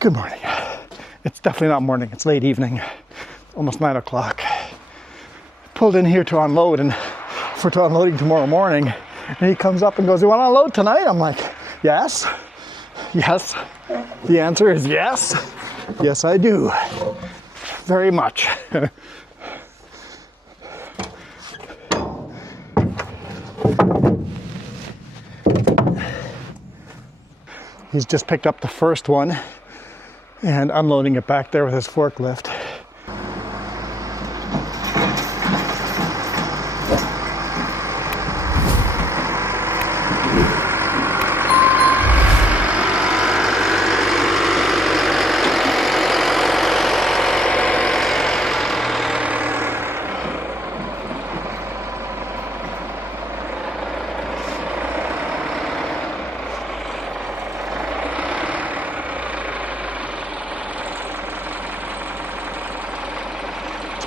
Good morning. It's definitely not morning, it's late evening, almost 9 o'clock. Pulled in here to unload and for unloading tomorrow morning. And he comes up and goes, "You want to unload tonight?" I'm like, yes. Yes. The answer is yes. Yes, I do. Very much. He's just picked up the first one and unloading it back there with his forklift.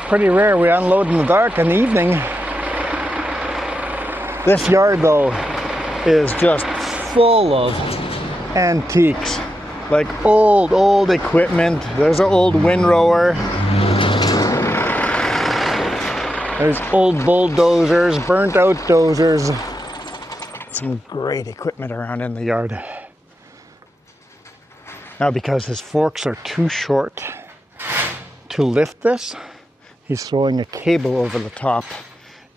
Pretty rare we unload in the dark in the evening. This yard though is just full of antiques, like old equipment. There's an old windrower. There's old bulldozers, burnt out dozers. Some great equipment around in the yard. Now because his forks are too short to lift this, he's throwing a cable over the top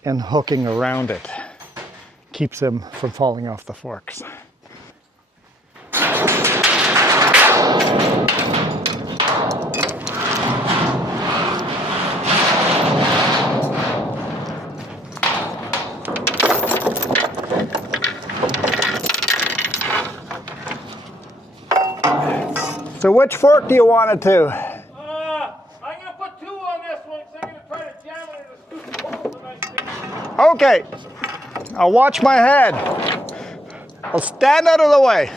and hooking around it. Keeps him from falling off the forks. So which fork do you want it to? Okay, I'll watch my head. I'll stand out of the way.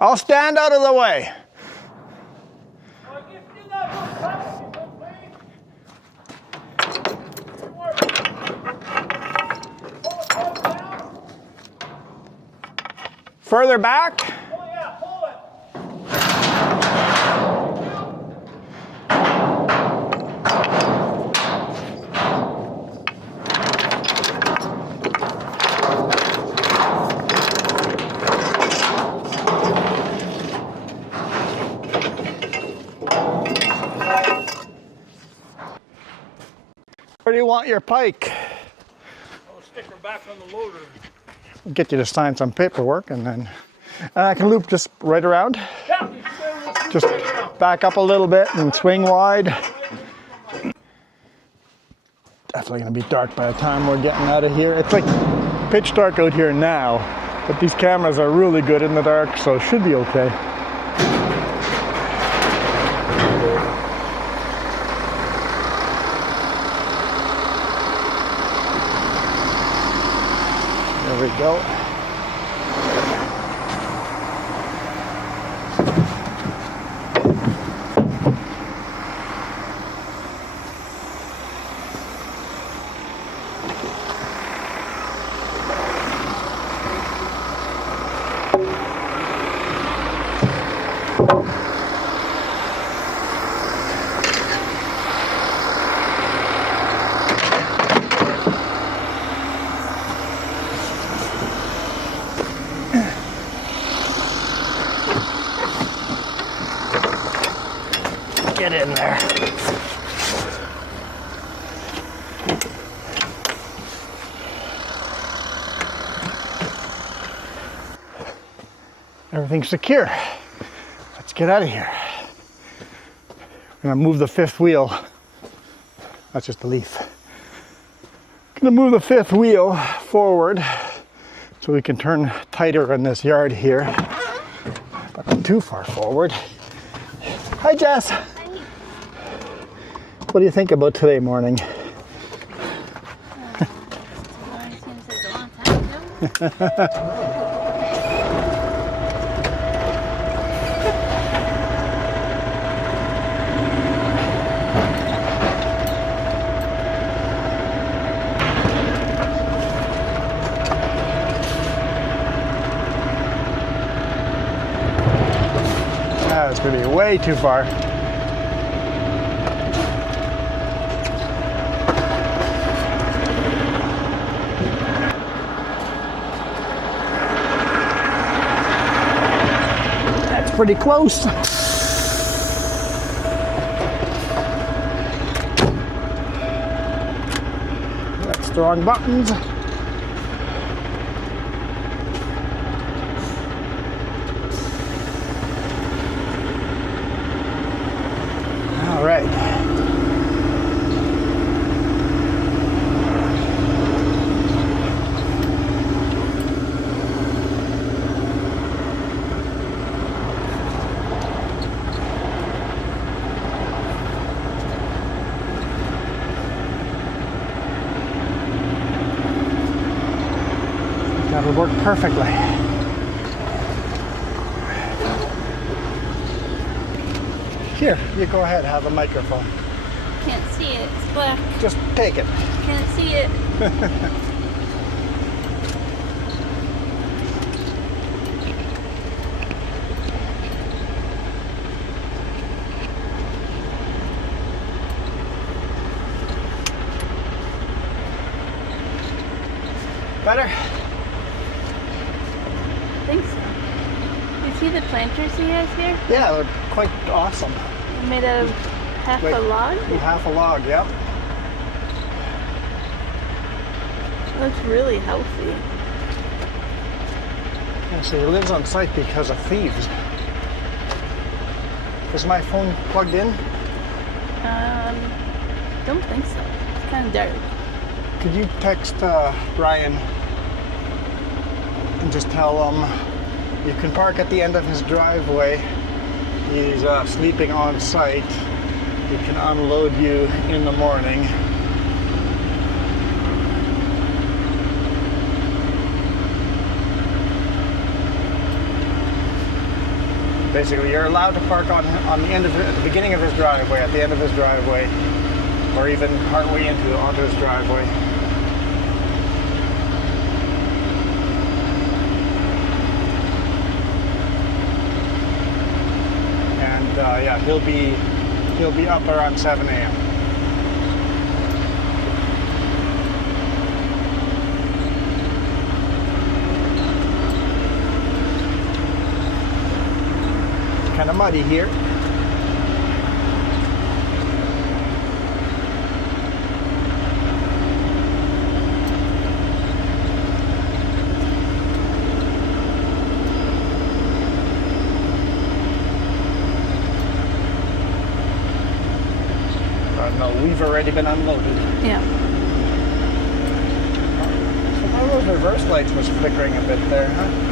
I'll stand out of the way. Further back. Where do you want your pike? I'll stick her back on the loader. Get you to sign some paperwork and then I can loop just right around. Yeah, just back up a little bit and swing wide. Definitely gonna be dark by the time we're getting out of here. It's like pitch dark out here now, but these cameras are really good in the dark, so it should be okay. There we go. Get in there. Everything's secure. Let's get out of here. I'm gonna move the fifth wheel. That's just a leaf. Gonna move the fifth wheel forward so we can turn tighter in this yard here, but not too far forward. Hi, Jess. What do you think about today morning? Seems like a long time ago. That's going to be way too far. That's pretty close. That's the wrong buttons. All right. That'll work perfectly. Here, you go ahead, have a microphone. Can't see it. It's black. Just take it. Can't see it. Better? I think so. You see the planters he has here? Yeah, they're quite awesome. They're made out of half Wait. a log. Half a log, yep. Looks really healthy. Yeah, so he lives on site because of thieves. Is my phone plugged in? Don't think so. It's kind of dark. Could you text Ryan and just tell him you can park at the end of his driveway. He's sleeping on site. He can unload you in the morning. Basically, you're allowed to park on the end of at the beginning of his driveway, at the end of his driveway, or even partway onto his driveway. And yeah, he'll be up around 7 a.m. Kind of muddy here. No, we've already been unloaded. Yeah. So one of those reverse lights was flickering a bit there, huh?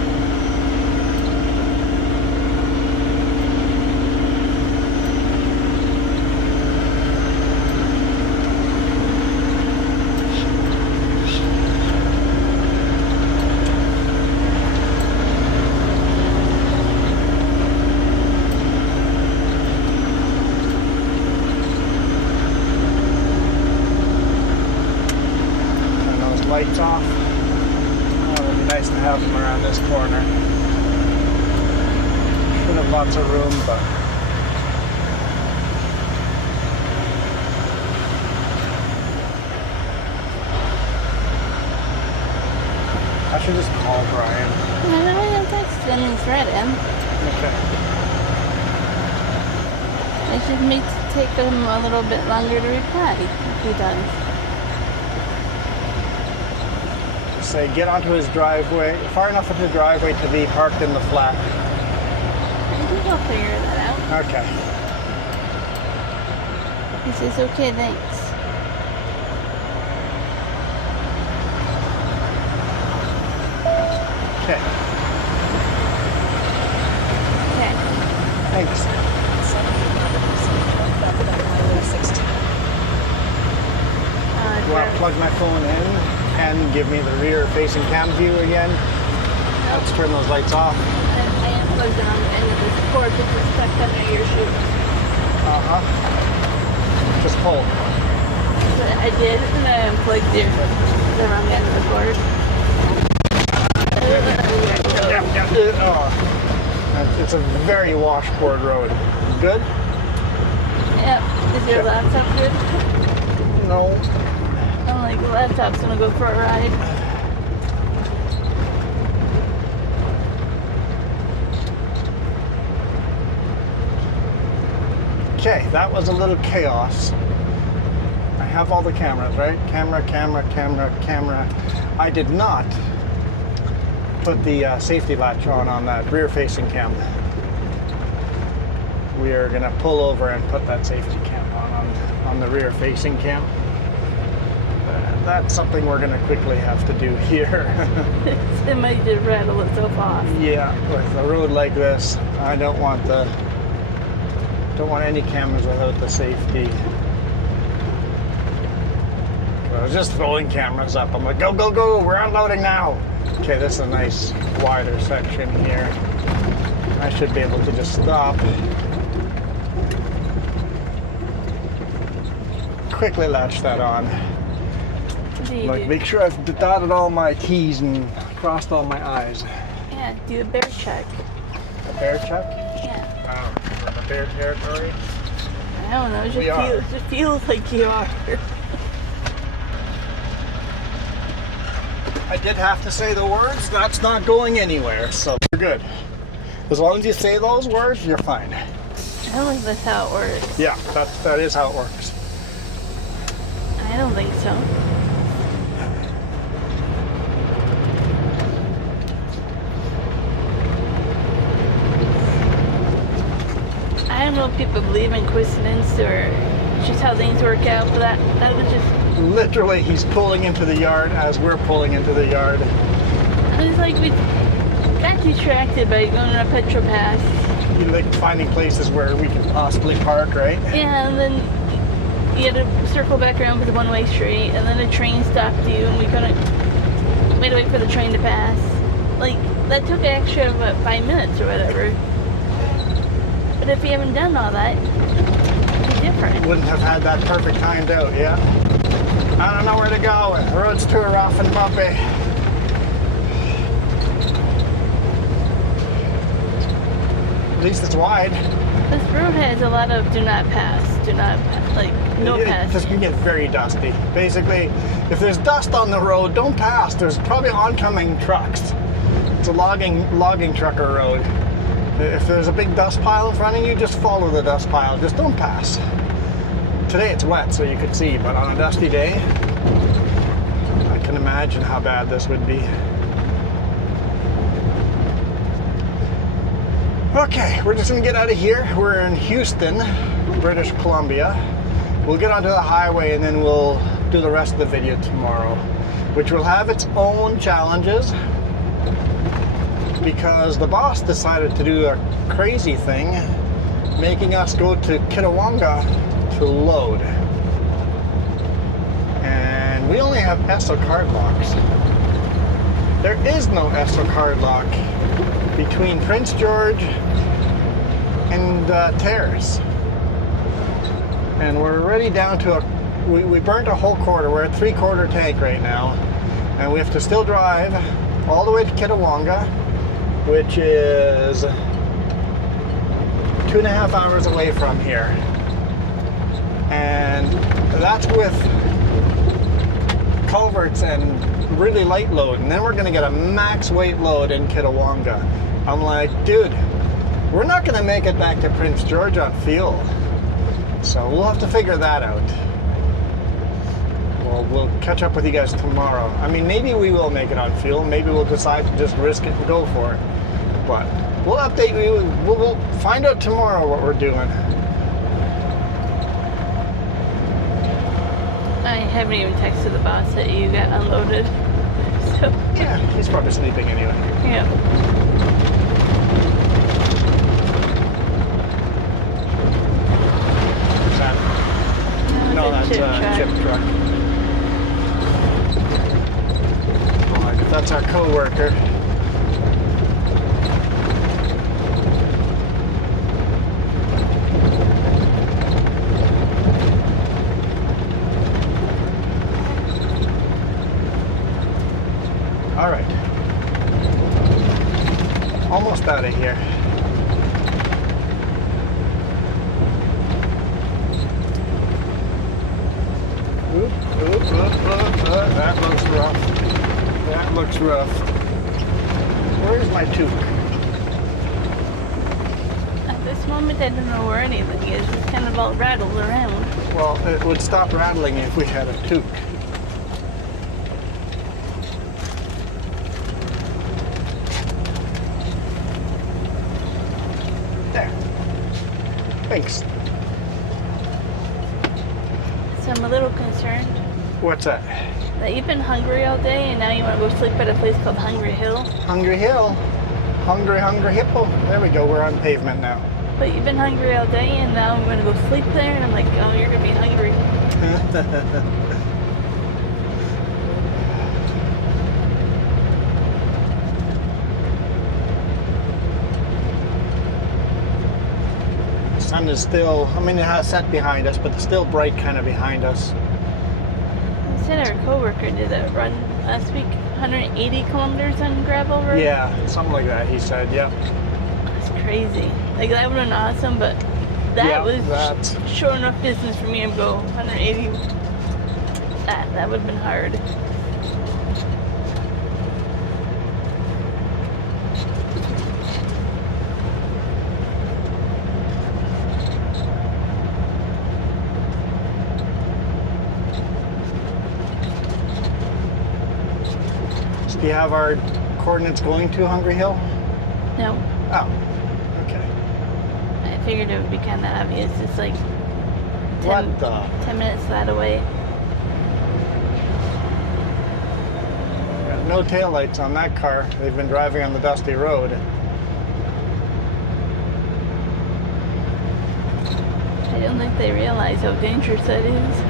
Lights off. Oh, it would be nice to have them around this corner. Should have lots of room, but I should just call Brian. I'm gonna text him and thread him. Okay. It should take him a little bit longer to reply if he does. Say get onto his driveway, far enough into the driveway to be parked in the flat. I think he'll figure that out. Okay. He says, okay, thanks. Okay. Okay. Thanks. Do I plug my phone in and give me the rear facing cam view again? Let's turn those lights off. I unplugged it on the end of this cord because it's stuck under your shoe. Uh-huh. Just pull. So I did, and I unplugged the wrong end of the cord. Yeah. Oh. It's It's a very washboard road. Good? Yeah. Is your Okay. laptop good? No. I'm like, the laptop's gonna go for a ride. Okay, that was a little chaos. I have all the cameras, right? Camera, camera, camera, camera. I did not put the safety latch on that rear-facing cam. We are gonna pull over and put that safety cam on the rear-facing cam. That's something we're gonna quickly have to do here. It might just rattle itself off. Yeah, with a road like this, I don't want any cameras without the safety. I was just throwing cameras up. I'm like, go, go, go, we're unloading now. Okay, this is a nice wider section here. I should be able to just stop. Quickly latch that on. Like, make sure I've dotted all my T's and crossed all my I's. Yeah, do a bear check. A bear check? Yeah. A bear territory? I don't know, it just feels like you are. I did have to say the words, that's not going anywhere, so we're good. As long as you say those words, you're fine. I don't think that's how it works. Yeah, that is how it works. I don't think so. I don't know if people believe in coincidence or just how things work out, but that was just... Literally, he's pulling into the yard as we're pulling into the yard. It was like we got distracted by going on a petrol pass. You like finding places where we can possibly park, right? Yeah, and then you had to circle back around for the one-way street, and then a train stopped you, and we had to wait for the train to pass. Like, that took an extra, 5 minutes or whatever. But if you haven't done all that, it'd be different. Wouldn't have had that perfect timed out, yeah. I don't know where to go. The road's too rough and bumpy. At least it's wide. This road has a lot of do not pass, like, no pass. It just can get very dusty. Basically, if there's dust on the road, don't pass. There's probably oncoming trucks. It's a logging trucker road. If there's a big dust pile in front of you, just follow the dust pile. Just don't pass. Today it's wet, so you could see, but on a dusty day, I can imagine how bad this would be. Okay, we're just gonna get out of here. We're in Houston, British Columbia. We'll get onto the highway and then we'll do the rest of the video tomorrow, which will have its own challenges because the boss decided to do a crazy thing, making us go to Kitwanga to load. And we only have ESO card locks. There is no ESO card lock between Prince George and Terrace. And we're already down to we burnt a whole quarter. We're at 3/4 tank right now. And we have to still drive all the way to Kitwanga, which is 2.5 hours away from here. And that's with culverts and really light load. And then we're gonna get a max weight load in Kitwanga. I'm like, dude, we're not gonna make it back to Prince George on fuel. So we'll have to figure that out. We'll catch up with you guys tomorrow. I mean, maybe we will make it on fuel. Maybe we'll decide to just risk it and go for it. But we'll update you. We'll find out tomorrow what we're doing. I haven't even texted the boss that you got unloaded. So Yeah, he's probably sleeping anyway. yeah. Is that? No, that's chip a chip truck. Oh, that's our co-worker. All right. Almost out of here. That looks rough. That looks rough. Where's my toque? At this moment, I don't know where anything is. It's kind of all rattled around. Well, it would stop rattling if we had a toque. There. Thanks. So I'm a little concerned What's that? that you've been hungry all day and now you want to go sleep at a place called Hungry Hill. Hungry Hill. Hungry hippo. There we go. We're on pavement now. But you've been hungry all day and now I'm going to go sleep there and I'm like, oh, you're going to be hungry. The sun is still, I mean, it has set behind us, but it's still bright kind of behind us. I said our coworker did a run last week, 180 kilometers on gravel road. Yeah, something like that, he said, yeah. That's crazy. Like, that would have been awesome, but that was short enough distance for me to go 180. That would have been hard. Do you have our coordinates going to Hungry Hill? No. Oh, okay. I figured it would be kind of obvious. It's like 10 minutes that away. Got no taillights on that car. They've been driving on the dusty road. I don't think they realize how dangerous that is.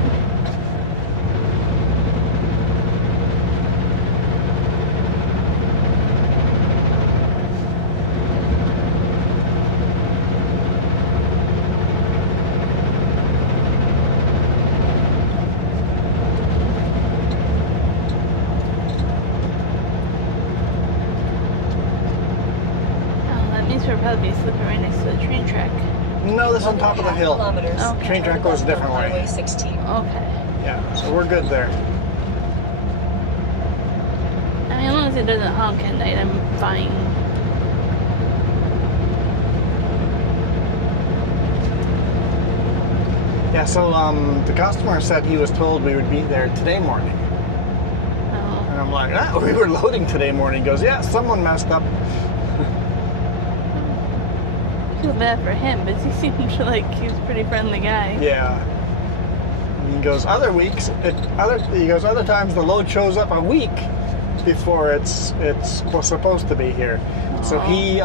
We're probably slipping right next to the train track. No, this is on top of the hill. Okay. Train track goes a different way. Highway 16. Okay. Yeah, so we're good there. I mean, as long as it doesn't honk at night, I'm fine. Yeah, so the customer said he was told we would be there today morning. Oh. And I'm like, we were loading today morning. He goes, yeah, someone messed up. I feel bad for him, but he seems like he's a pretty friendly guy. Yeah. And he goes, other times the load shows up a week before it's supposed to be here. Aww. So he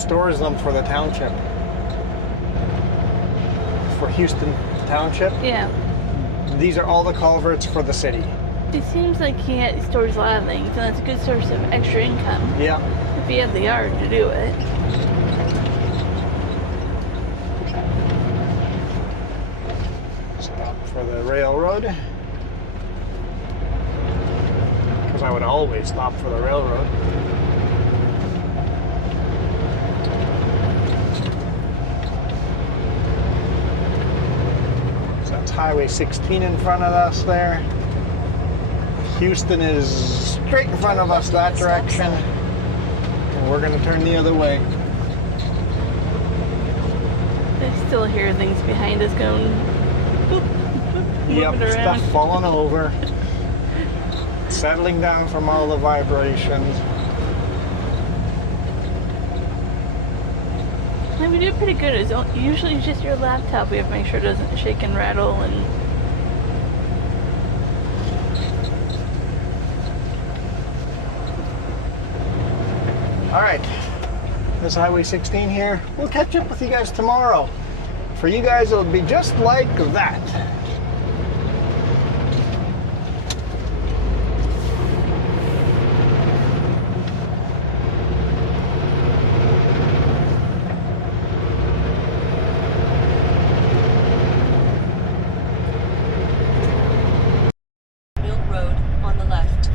stores them for the township. For Houston Township. Yeah. These are all the culverts for the city. It seems like he stores a lot of things, and that's a good source of extra income. Yeah. If you have the yard to do it. Stop for the railroad. Because I would always stop for the railroad. So that's Highway 16 in front of us there. Houston is straight in front of us that direction. And we're going to turn the other way. I still hear things behind us going boop, boop, Yep, moving around. stuff falling over. Settling down from all the vibrations. And we do pretty good. It's usually just your laptop. We have to make sure it doesn't shake and rattle. And all right, this is Highway 16 here. We'll catch up with you guys tomorrow. For you guys, it'll be just like that. Mill Road on the left.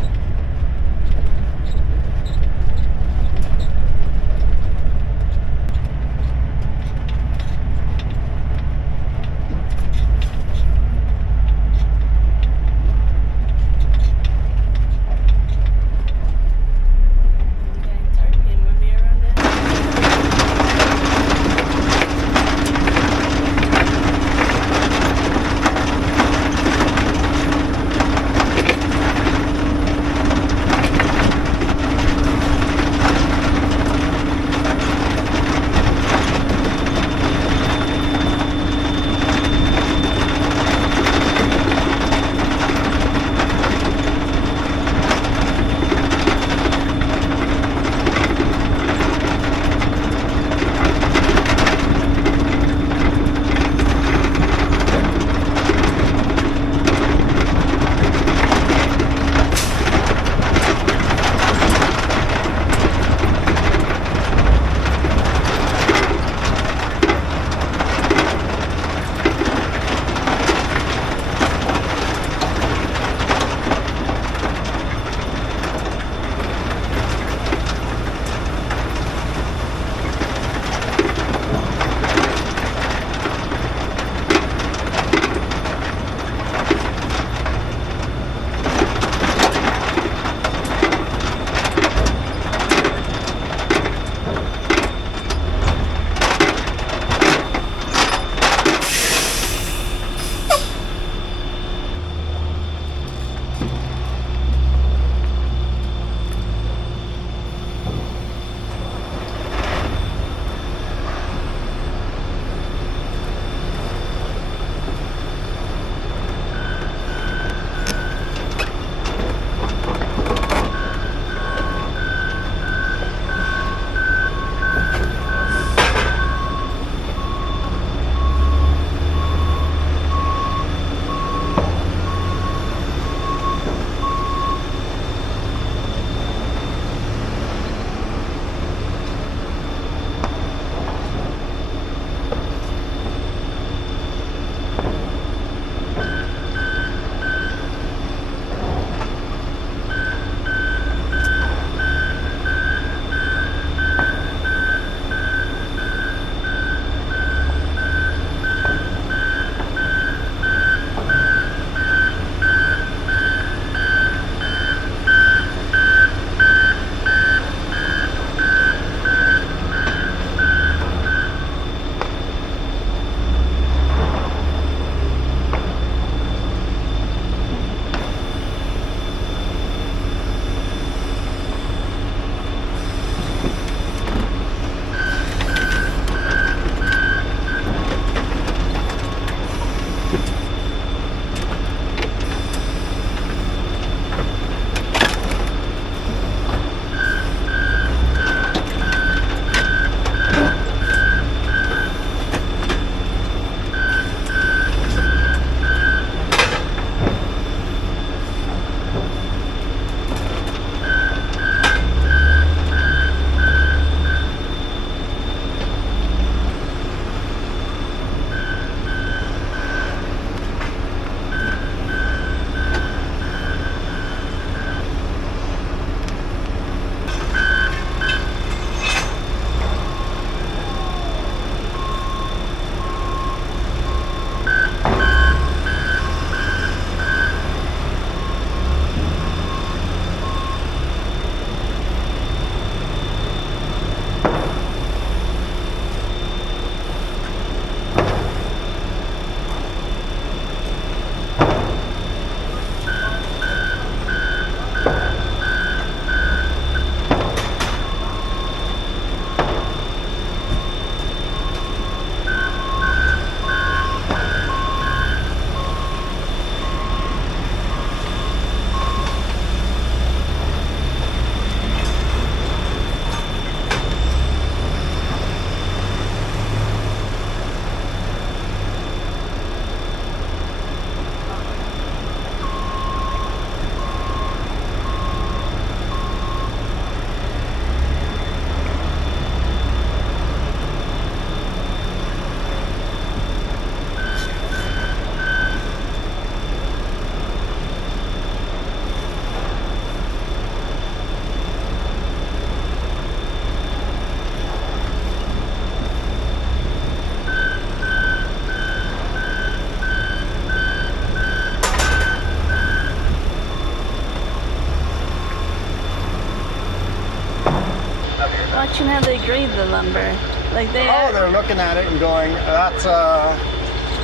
watching how they grade the lumber. Like they Oh, are. they're looking at it and going, that's a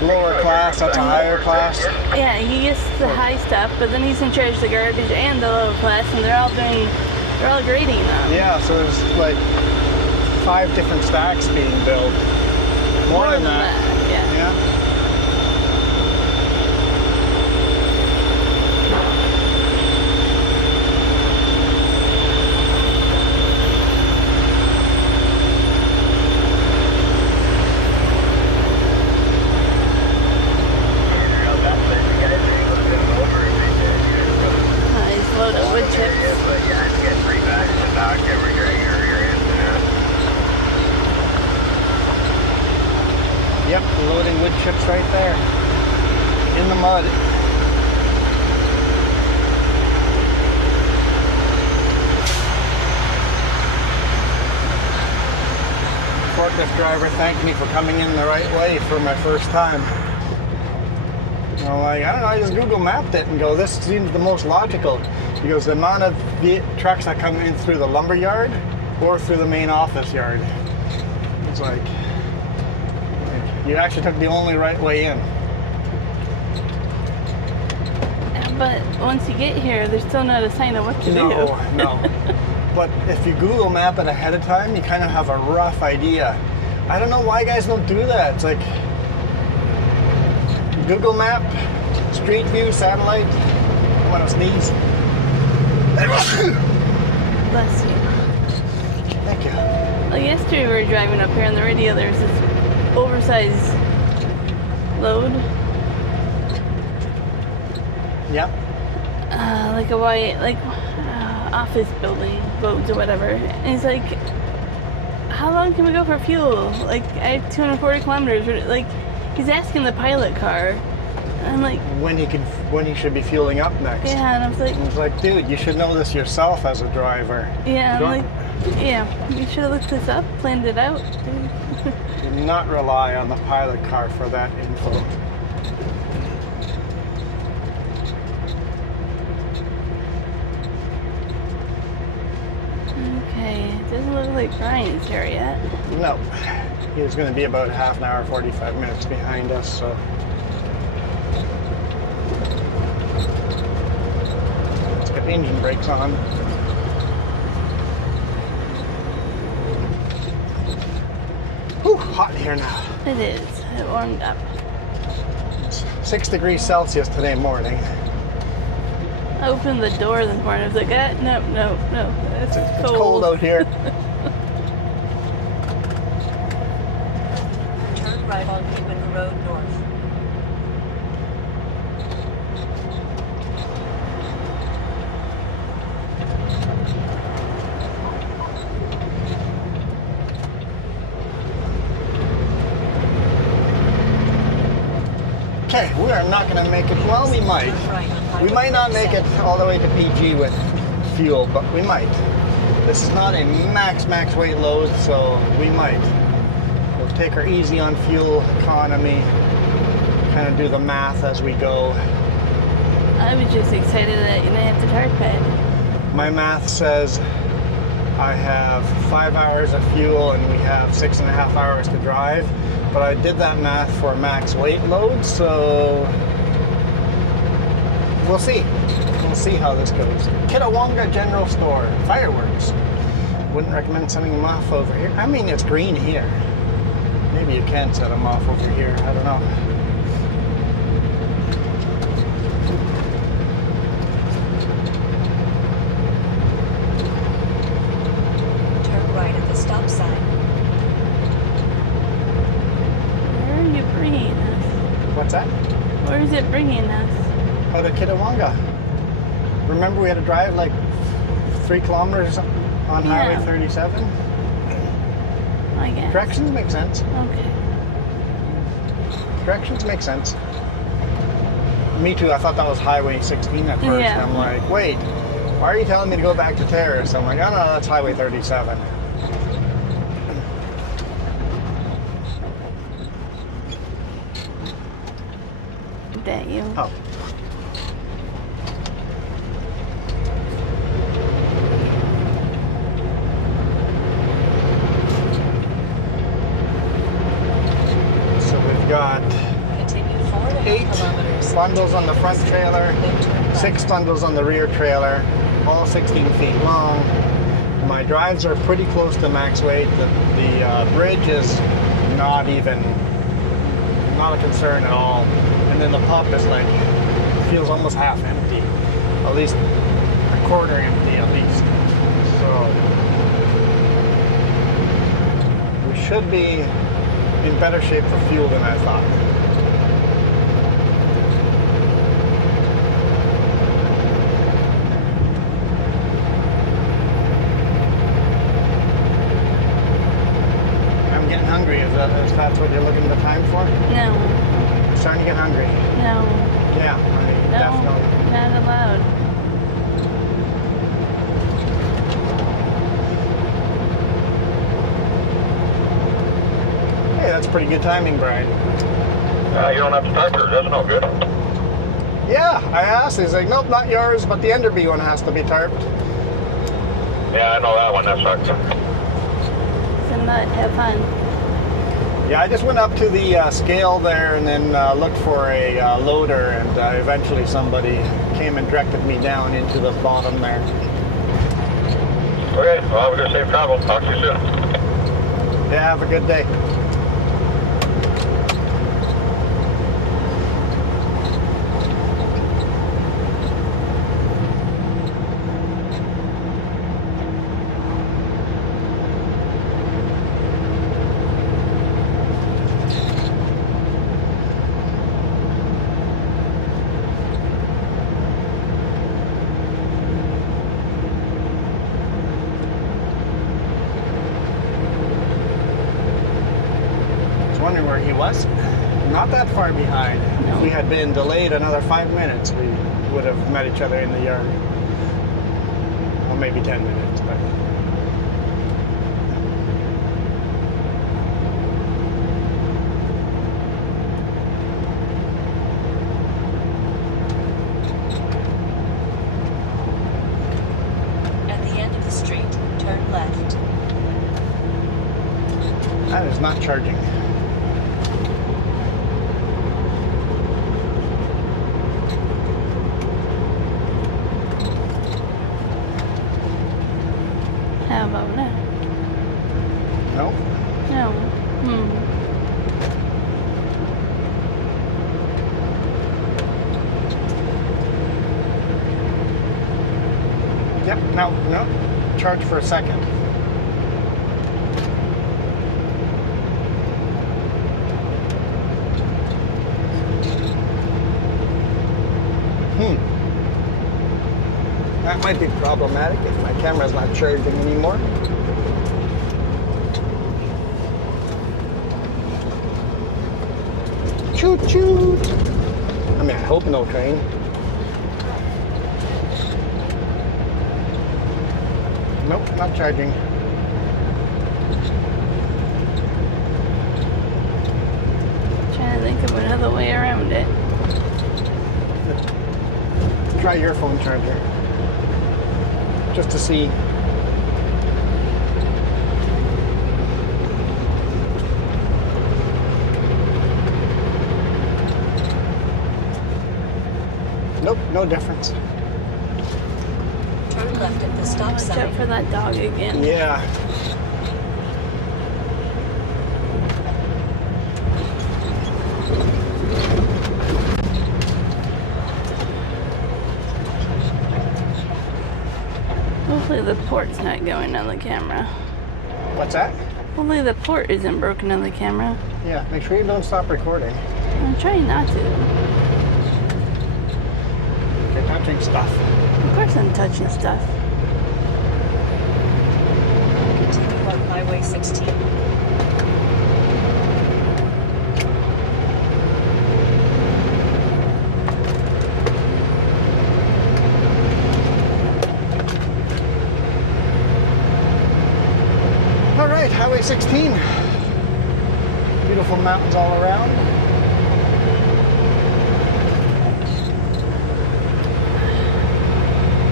lower class, that's a higher class. Yeah, he gets the high stuff, but then he's in charge of the garbage and the lower class, and they're all grading them. Yeah, so there's like 5 different stacks being built. More than that. Yeah. Yeah. He's loaded wood chips. Yep, loading wood chips right there. In the mud. Forklift driver thanked me for coming in the right way for my first time. I'm like, I don't know, I just Google mapped it and go, this seems the most logical. He goes, the amount of trucks that come in through the lumber yard or through the main office yard. It's like you actually took the only right way in. But once you get here, there's still not a sign of what to do. No. But if you Google map it ahead of time, you kind of have a rough idea. I don't know why guys don't do that. It's like Google map, street view, satellite. I want to sneeze. Bless you. Thank you. Well, yesterday we were driving up here on the radio. There's this oversized load, Yep. like a white, office building loads or whatever. And he's like, "How long can we go for fuel? Like, I have 240 kilometers." Like, he's asking the pilot car. And I'm like, When he should be fueling up next. yeah, and I was like, It's like, dude, you should know this yourself as a driver. yeah, I'm Don't- like, yeah, you should have looked this up, planned it out. Do not rely on the pilot car for that info. Okay, it doesn't look like Brian's here yet. No. He was going to be about half an hour, 45 minutes behind us, so. Let's get the engine brakes on. Whew, hot here now. It is. It warmed up. 6 degrees Celsius today morning. I opened the door this morning. I was like, no. It's It's cold out here. Turn right on Kitwanga Road North. Okay, we are not going to make it. Well, we might. We might not make it all the way to PG with fuel, but we might. This is not a max weight load, so we might. We'll take her easy on fuel economy, kind of do the math as we go. I was just excited that you didn't have the tar pad. My math says I have 5 hours of fuel and we have 6.5 hours to drive, but I did that math for max weight load, so we'll see. We'll see how this goes. Kitwanga General Store, fireworks. Wouldn't recommend setting them off over here. I mean, it's green here. Maybe you can set them off over here. I don't know. Turn right at the stop sign. Where are you bringing us? What's that? Where is it bringing us? Oh, to Kitwanga. Remember we had to drive like 3 kilometers on Yeah. Highway 37? I guess. Directions make sense. Okay. Directions make sense. Me too, I thought that was Highway 16 at first. Yeah. I'm like, wait, why are you telling me to go back to Terrace? I'm like, oh no, that's Highway 37. That you. Oh. bundles on the front trailer, 6 bundles on the rear trailer, all 16 feet long. My drives are pretty close to max weight. The bridge is not a concern at all. And then the pup is like, feels almost half empty, at least a quarter empty at least. So we should be in better shape for fuel than I thought. I'm getting hungry. If that's what you're looking at the time for? No. I'm starting to get hungry. No. Yeah, No. definitely. Not allowed. Hey, that's pretty good timing, Brian. You don't have to type her. That's no good. Yeah, I asked. He's like, nope, not yours, but the Enderby one has to be tarped. Yeah, I know that one. That sucks. So not have fun. Yeah, I just went up to the scale there and then looked for a loader, and eventually somebody came and directed me down into the bottom there. Okay, well, have a good safe travel. Talk to you soon. Yeah, have a good day. Wondering where he was. Not that far behind. If we had been delayed another 5 minutes, we would have met each other in the yard. Well, maybe 10 minutes, but. At the end of the street, turn left. That is not charging. How about now? No? No. Yep, no. Charge for a second. That might be problematic if my camera's not charging anymore. Choo choo! I mean, I hope no train. Nope, not charging. Trying to think of another way around it. Try your phone charger. Just to see. Nope, no difference. Turn left at the stop Watch out sign. for that dog again. Yeah. Hopefully the port's not going on the camera. What's that? Hopefully the port isn't broken on the camera. Yeah, make sure you don't stop recording. I'm trying not to. You're touching stuff. Of course I'm touching stuff. Continue on Highway 16. All right, Highway 16. Beautiful mountains all around.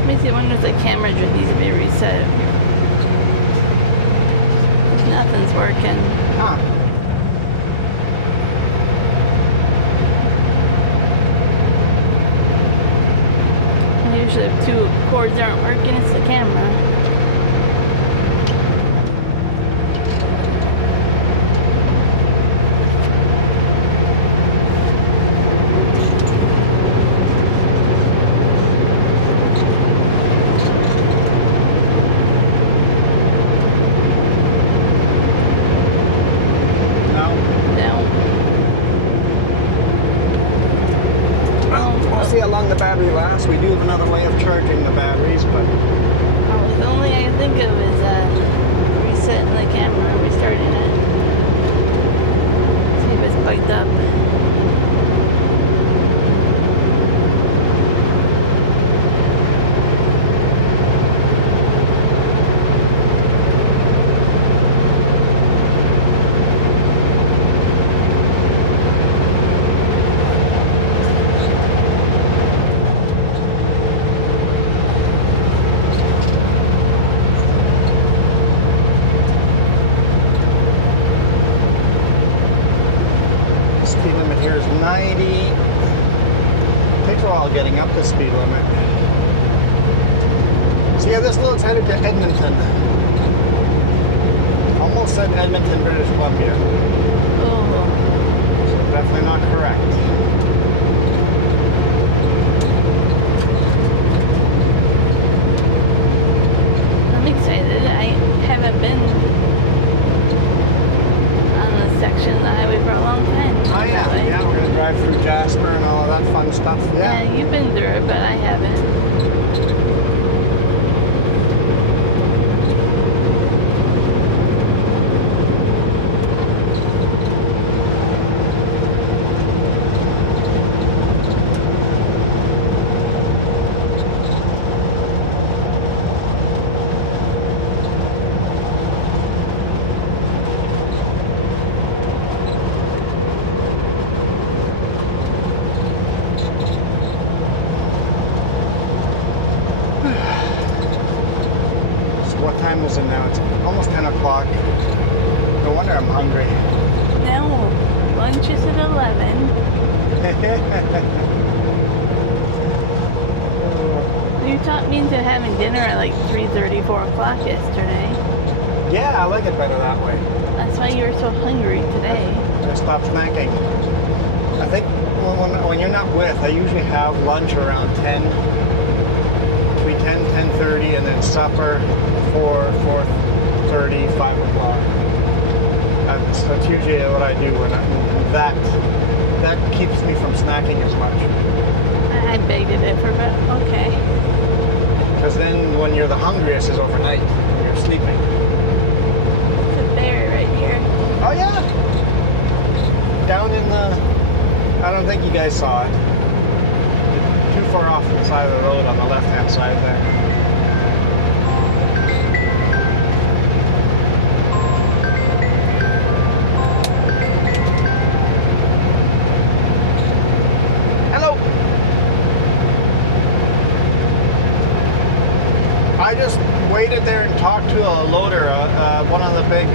Makes me wonder if the camera just needs to be reset. Nothing's working. Huh. Usually if two cords aren't working, it's the camera. The battery lasts. We do have another way of charging the batteries, but The only thing I can think of is resetting the camera, restarting it. See if it's plugged up. getting up the speed limit. So yeah, this road's headed to Edmonton. Almost said Edmonton, British Columbia. Oh. So definitely not correct. I'm excited. I haven't been on this section of the highway for a long time. Oh yeah, yeah, we're gonna drive through Jasper and all of that fun stuff. Yeah, you've been through it, but I haven't. Is it now? It's almost 10 o'clock. No wonder I'm hungry. No, lunch is at 11. You talked me into having dinner at like 3:30, 4 o'clock yesterday. Yeah, I like it better that way. That's why you were so hungry today. I stopped snacking. I think when you're not with, I usually have lunch around 10. Between 10 and 10:30, and then supper 4:30, 5 o'clock. That's usually what I do when that keeps me from snacking as much. I begged to differ, but okay. Because then when you're the hungriest is overnight, when you're sleeping. There's a bear right here. Oh yeah! Down in the, I don't think you guys saw it. Too far off to the side of the road on the left-hand side there. I just waited there and talked to a loader, one of the big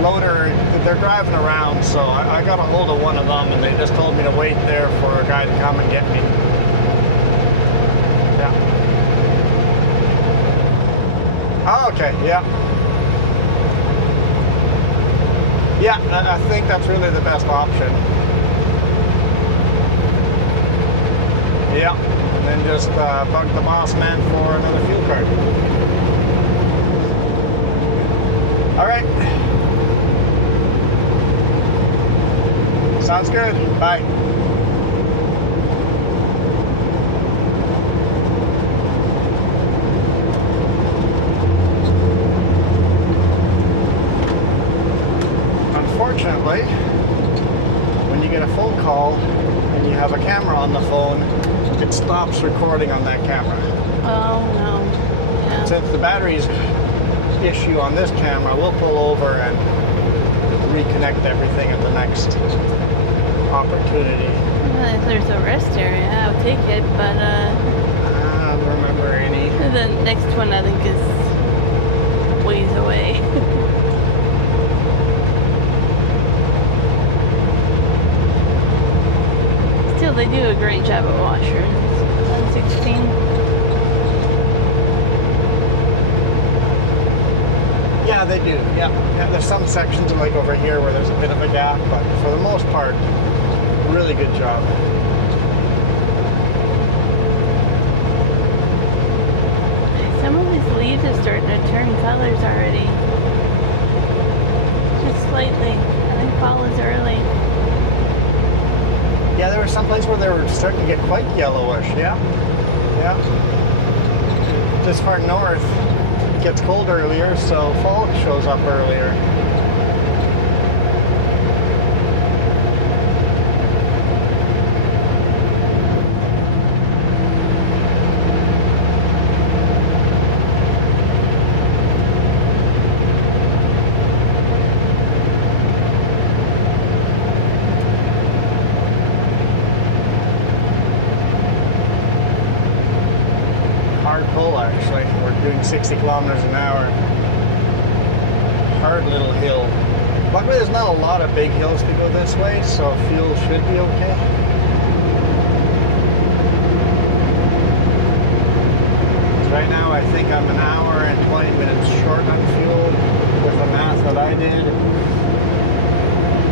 loader. They're driving around, so I got a hold of one of them, and they just told me to wait there for a guy to come and get me. Yeah. Oh, okay. Yeah. Yeah, I think that's really the best option. Yeah, and then just bug the boss man for another fuel card. All right. Sounds good. Bye. Unfortunately, when you get a phone call and you have a camera on the phone, it stops recording on that camera. Oh no. Yeah. Since the battery's issue on this camera, we'll pull over and reconnect everything at the next opportunity. Well, if there's a rest area, I'll take it, but I don't remember any. the next one I think is ways away. Still, they do a great job at washrooms on 16. Yeah, they do. Yeah. There's some sections like over here where there's a bit of a gap, but for the most part, really good job. Some of these leaves are starting to turn colors already. Just slightly. I think fall is early. Yeah, there were some places where they were starting to get quite yellowish. Yeah. This far north, it gets cold earlier, so fall shows up earlier. Hard pull, actually. We're doing 60 kilometers an hour. Hard little hill. Luckily, there's not a lot of big hills to go this way, so fuel should be okay. Right now, I think I'm an hour and 20 minutes short on fuel with the math that I did.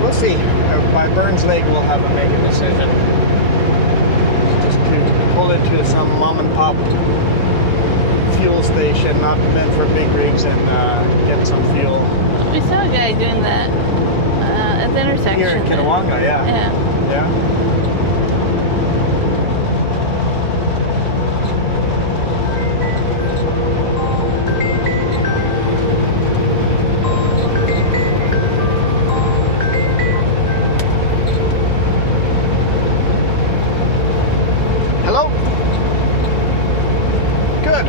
We'll see. By Burns Lake, we'll have to make a decision. Just to pull into some mom and pop fuel station, not meant for big rigs, and get some fuel. We saw a guy doing that at the intersection. Here in Kitwanga, yeah. Yeah. Hello? Good.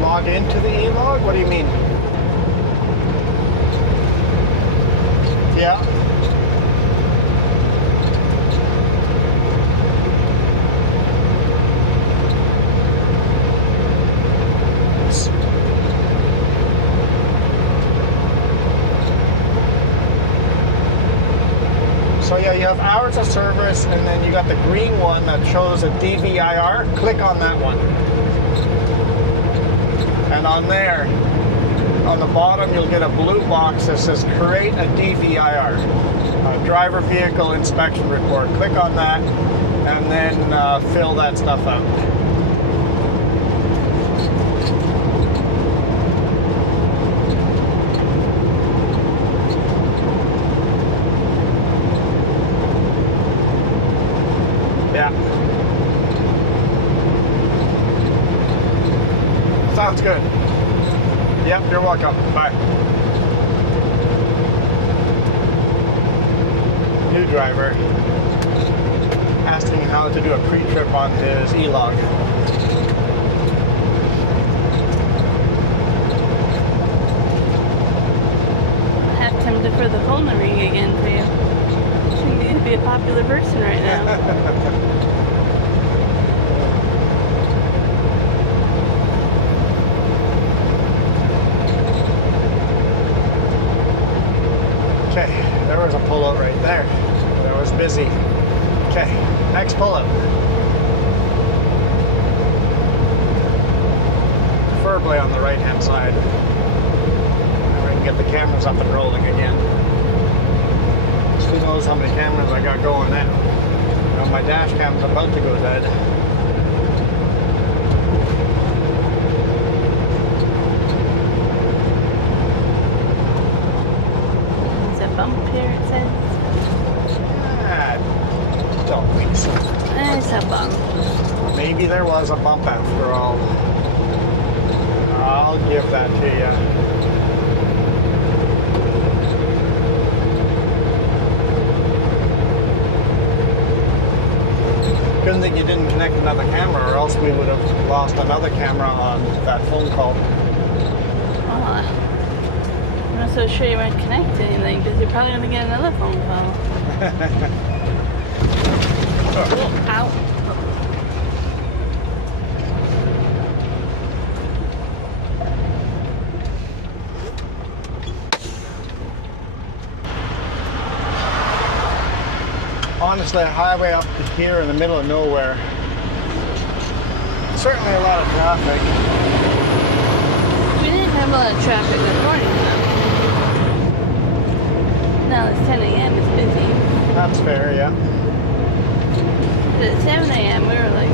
Log into the e-log? What do you mean? Yeah. So yeah, you have hours of service, and then you got the green one that shows a DVIR. Click on that one. And on there, on the bottom, you'll get a blue box that says create a DVIR, driver vehicle inspection report. Click on that, and then fill that stuff out. Yeah. Sounds good. Yep, you're welcome. Bye. New driver asking how to do a pre-trip on his e-log. I have tempted for the phone to ring again for you. You need to be a popular person right now. Okay, there was a pullout right there. That was busy. Okay, next pullout. Preferably on the right-hand side. And we can get the cameras up and rolling again. Who knows how many cameras I got going now. You know, my dash cam's about to go dead. Bump here, it says. Don't think so. There's a bump. Maybe there was a bump after all. I'll give that to you. Good thing you didn't connect another camera, or else we would have lost another camera on that phone call. I'm not so sure you won't connect to anything because you're probably going to get another phone call. Oh, ow. honestly, a highway up here in the middle of nowhere. Certainly a lot of traffic. We didn't have a lot of traffic this morning though. Now it's 10 a.m. It's busy. That's fair, yeah. But at 7 a.m. we were like,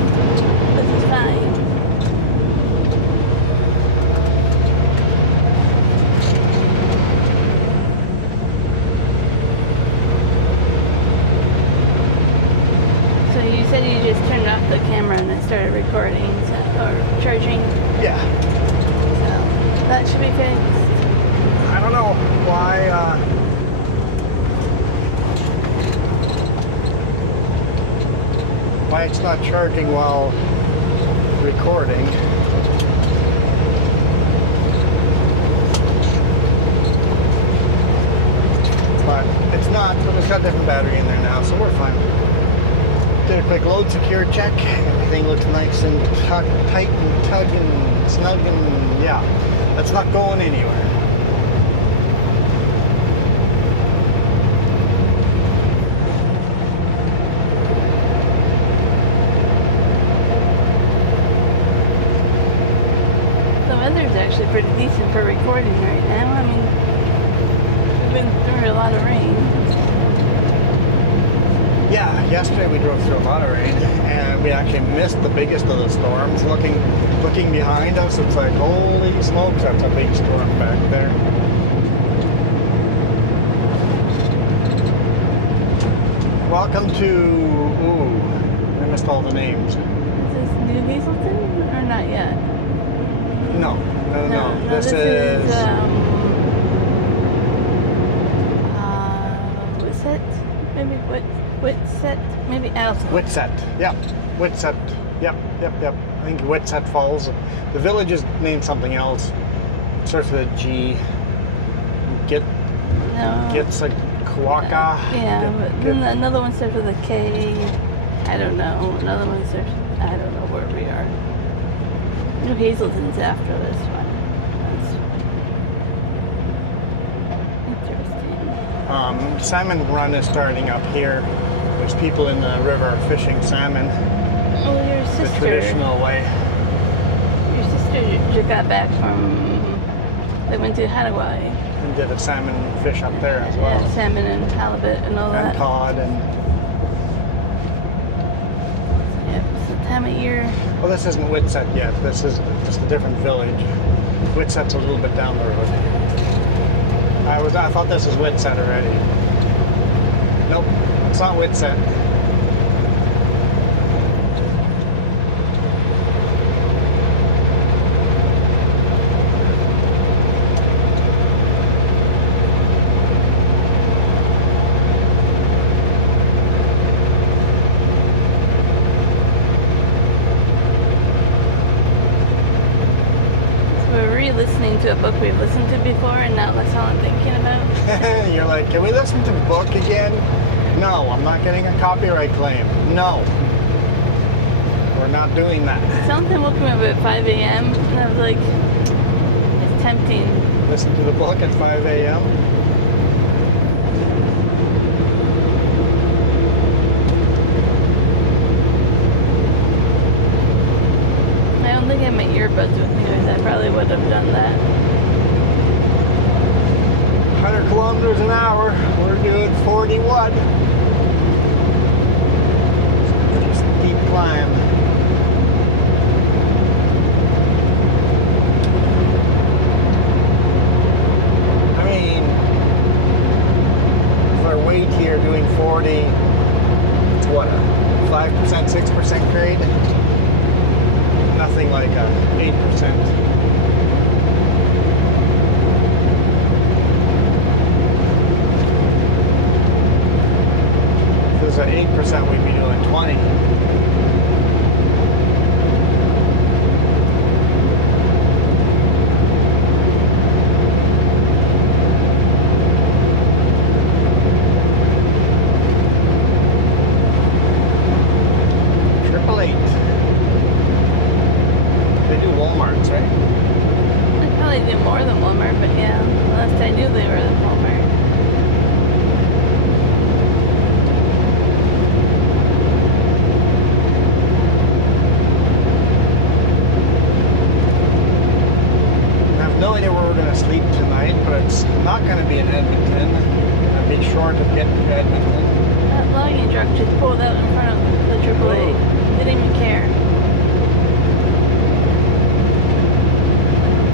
this is fine. So you said you just turned off the camera and then started recording, so, or charging. Yeah. So that should be fixed. I don't know why. Why it's not charging while recording. But it's not, but it's got a different battery in there now, so we're fine. Did a quick load secure check. Everything looks nice and tight and tugging, snug and yeah. That's not going anywhere. The weather's actually pretty decent for recording right now. I mean, we've been through a lot of rain. Yeah, yesterday we drove through a lot of rain, and we actually missed the biggest of the storms. Looking behind us, it's like, holy smokes, that's a big storm back there. Welcome to, ooh, I missed all the names. Is this New Hazelton or not yet? No. This is Witset? Maybe Witset? Maybe Hazelton. Witset. Yep. Witset. Yep. I think Witset Falls. The village is named something else. It starts with a G. Kitwanga. Yeah, but then another one starts with a K. I don't know. Another one starts. I don't know where we are. New Hazelton's after this one. That's interesting. Salmon Run is starting up here. There's people in the river fishing salmon Oh, your sister. the traditional way. Your sister just got back from. They went to Hawaii. And did a salmon fish up there as well. Yeah, salmon and halibut and all And that. cod and. Yep, it's the time of year. Well, this isn't Witset yet. This is just a different village. Witset's a little bit down the road. I thought this was Witset already. Nope, it's not Witset. Listening to a book we've listened to before, and now that's all I'm thinking about. You're like, can we listen to the book again? No, I'm not getting a copyright claim. No. We're not doing that. Something woke me up at 5 a.m. and I was like, it's tempting. Listen to the book at 5 a.m. I don't think I had my earbuds with me, because I probably would have done that. 100 kilometers an hour. We're doing 41. It's a steep climb. I mean, for weight here doing 40, it's what, a 5%, 6% grade? Nothing like a 8%. If it was at 8%, we'd be doing 20. in Edmonton. I'd be short of getting to Edmonton. That logging truck just pulled out in front of the AAA. Oh. Didn't even care.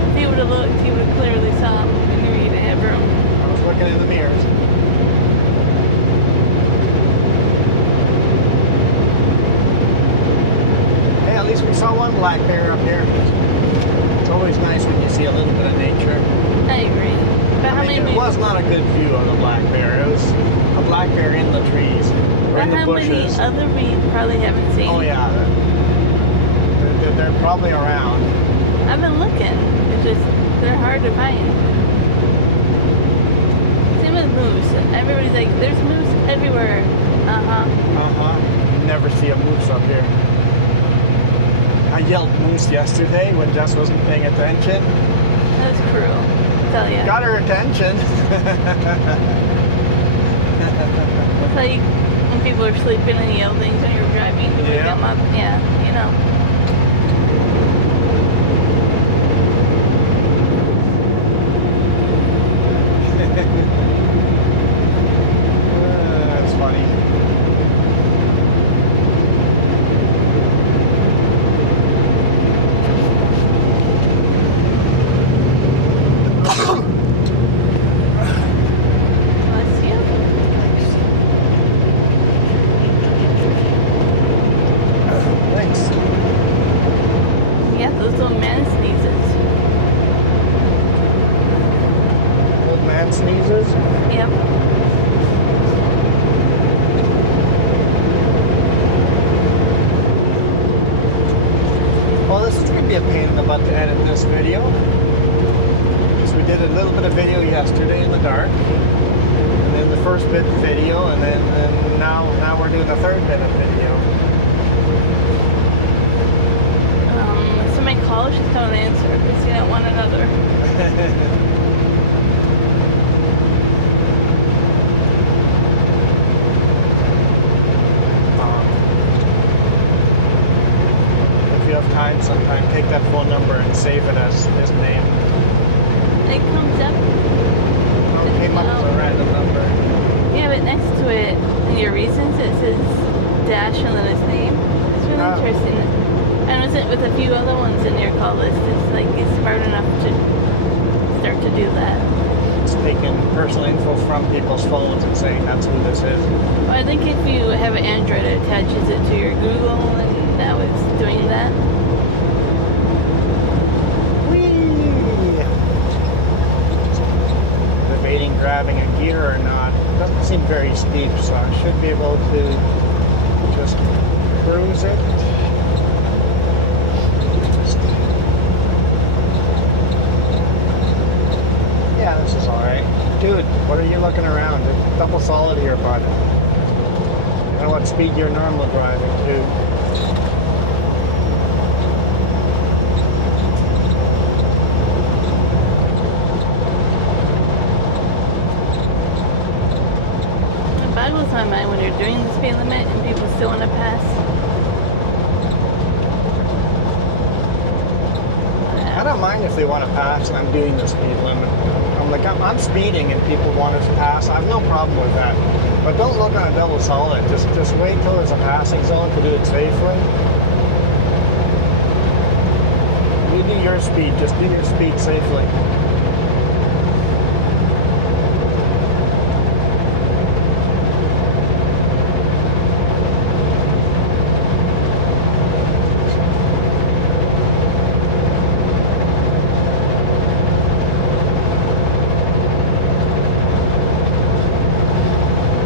If he would have looked, he would have clearly saw him and knew he'd have room. I was looking in the mirrors. Hey, at least we saw one black bear up here. It's always nice when you see a little bit of nature. I agree. But how many It was not a good view of the black bear. It was a black bear in the trees, or But in the how many bushes. other we probably haven't seen? Oh yeah, they're probably around. I've been looking. It's just they're hard to find. Same with moose. Everybody's like, "There's moose everywhere." You never see a moose up here. I yelled moose yesterday when Jess wasn't paying attention. That was cruel. I tell ya. Got her attention. It's like when people are sleeping and you yell things when you're driving to wake Yeah. them up. Yeah, you know. That's funny. Bless you. Thanks. Yeah, those little man sneezes. Old man sneezes. Yep. Well, this is going to be a pain in the butt to edit this video. So we did a little bit of video yesterday in the dark, and then the first bit of video, and then now we're doing the third bit of video. Somebody calls, just don't answer because you don't want another. If you have time sometime, take that phone number and save it as his name. It comes up. It came up as a random number. Yeah, but next to it, in your reasons, it says dash and then his name. It's really Oh. interesting. And with a few other ones in your call list, it's like it's smart enough to start to do that. It's taking personal info from people's phones and saying that's who this is. Well, I think if you have an Android, it attaches it to your Google, and now it's doing that. Whee! Debating grabbing a gear or not. It doesn't seem very steep, so I should be able to just cruise it. Yeah, this is alright. Dude, what are you looking around? It's double solid here, bud. I don't know what speed you're normally driving to. It boggles my mind when you're doing the speed limit and people still want to pass. I don't mind if they want to pass and I'm doing the speed limit. I'm speeding and people want us to pass. I have no problem with that. But don't look on a double solid. Just wait till there's a passing zone to do it safely. You do your speed. Just do your speed safely.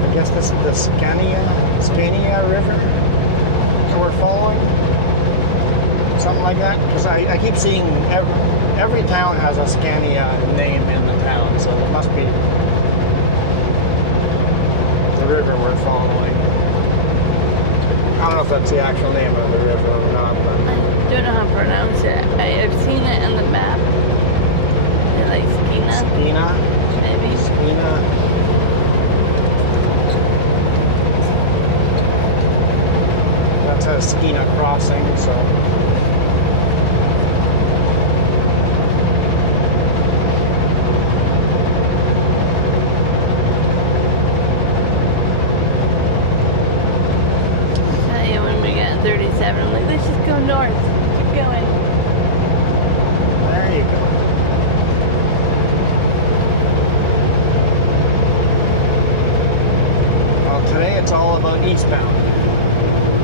I guess this is the Scenia River that we're following. Something like that. Because I keep seeing every town has a Scania name in the town, so it must be the river we're following. I don't know if that's the actual name of the river or not, but I don't know how to pronounce it. I've seen it on the map. Is it like Skina, Skina, maybe? Skina. That's a Skina crossing, so. it's all about eastbound.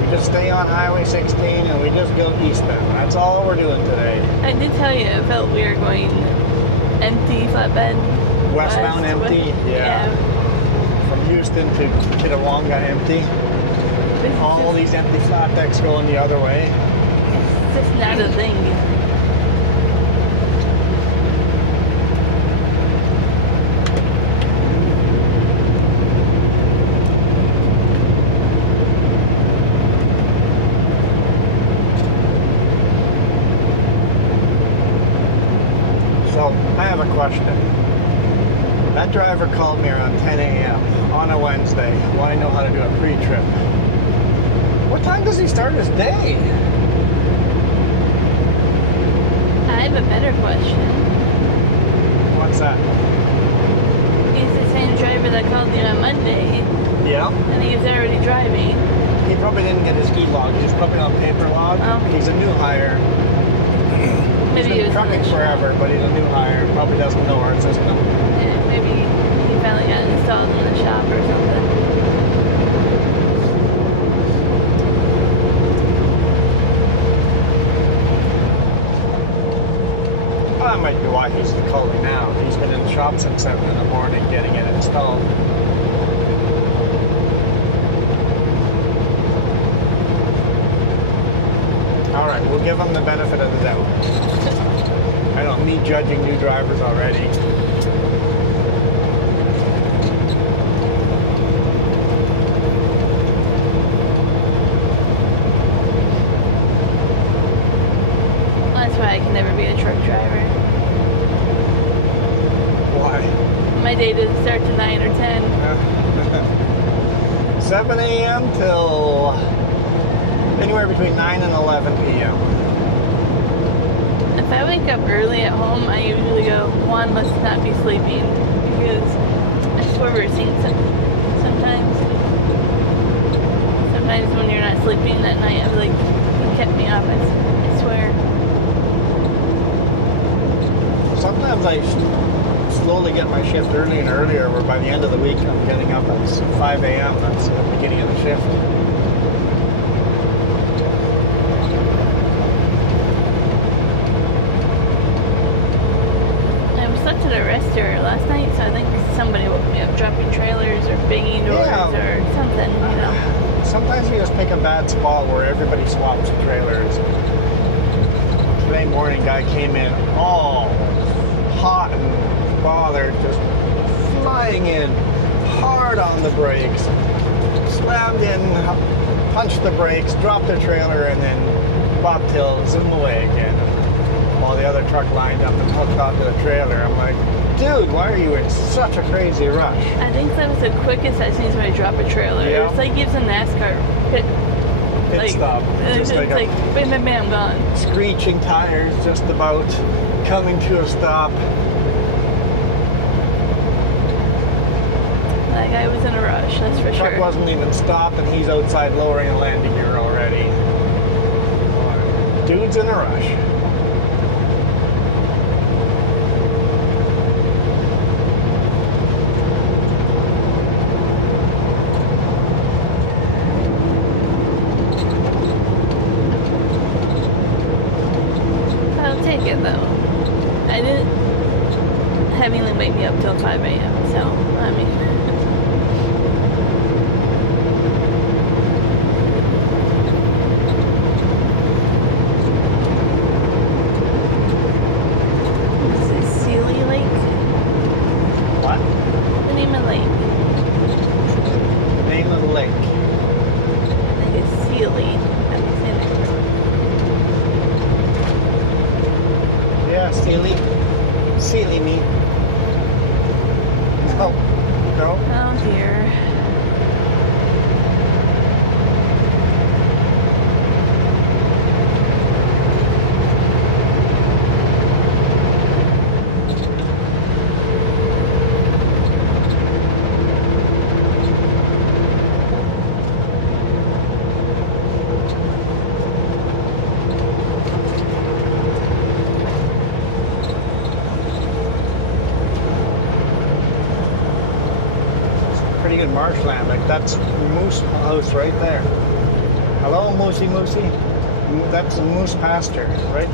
We just stay on Highway 16 and we just go eastbound. That's all we're doing today. I did tell you it felt weird going empty flatbed. Westbound empty? Yeah. From Houston to Kitwanga empty. This is All these empty flat decks going the other way. It's just not a thing. So, I have a question. That driver called me around 10 a.m. on a Wednesday. Want to know how to do a pre-trip. What time does he start his day? I have a better question. What's that? He's the same driver that called you on Monday, Yeah. and he's already driving. He probably didn't get his e-log. He's probably on paper log. Okay. He's a new hire. He's Maybe he been was trucking forever, but he's a new hire. Probably doesn't know our system. Yeah, maybe he finally got installed in the shop or something. Well, that might be why he's calling now. He's been in the shop since 7 in the morning getting it installed. Alright, we'll give him the benefit of the doubt. I know, me judging new drivers already. That's why I can never be a truck driver. Why? My day doesn't start to 9 or 10. 7 a.m. till anywhere between 9 and 11 p.m. If I wake up early at home, I usually go, Juan must not be sleeping, because I swear we're seeing sometimes. Sometimes when you're not sleeping that night, I'm like, you kept me up, I swear. Sometimes I slowly get my shift early and earlier, where by the end of the week I'm getting up at 5 a.m. That's the beginning of the shift. I slept at a restaurant last night, so I think somebody woke me up dropping trailers or banging doors or something, you know. Sometimes you just pick a bad spot where everybody swaps trailers. Today morning, guy came in all hot and bothered, just flying in hard on the brakes, slammed in, punched the brakes, dropped the trailer, and then bobtail, zoom away again. While the other truck lined up and hooked onto the trailer. I'm like, dude, why are you in such a crazy rush? I think that was the quickest I've seen somebody drop a trailer. Yeah. It's like gives a NASCAR pit Stop. It's Just like bam, bam, bam, gone. screeching tires just about coming to a stop. That guy was in a rush, that's for Truck sure. wasn't even stopped and he's outside lowering a landing gear already. Dude's in a rush. I'll take it though. I didn't having them wake me up till 5 a.m. So I mean, this is Sealy Lake. What? The name of the lake. Name of the lake. I think it's Sealy. I'm saying it. Yeah, Sealy me. Oh, no. Oh dear. pretty good marshland. Like that's moose house right there. Hello, Moosey Moosey. That's a moose pasture, right?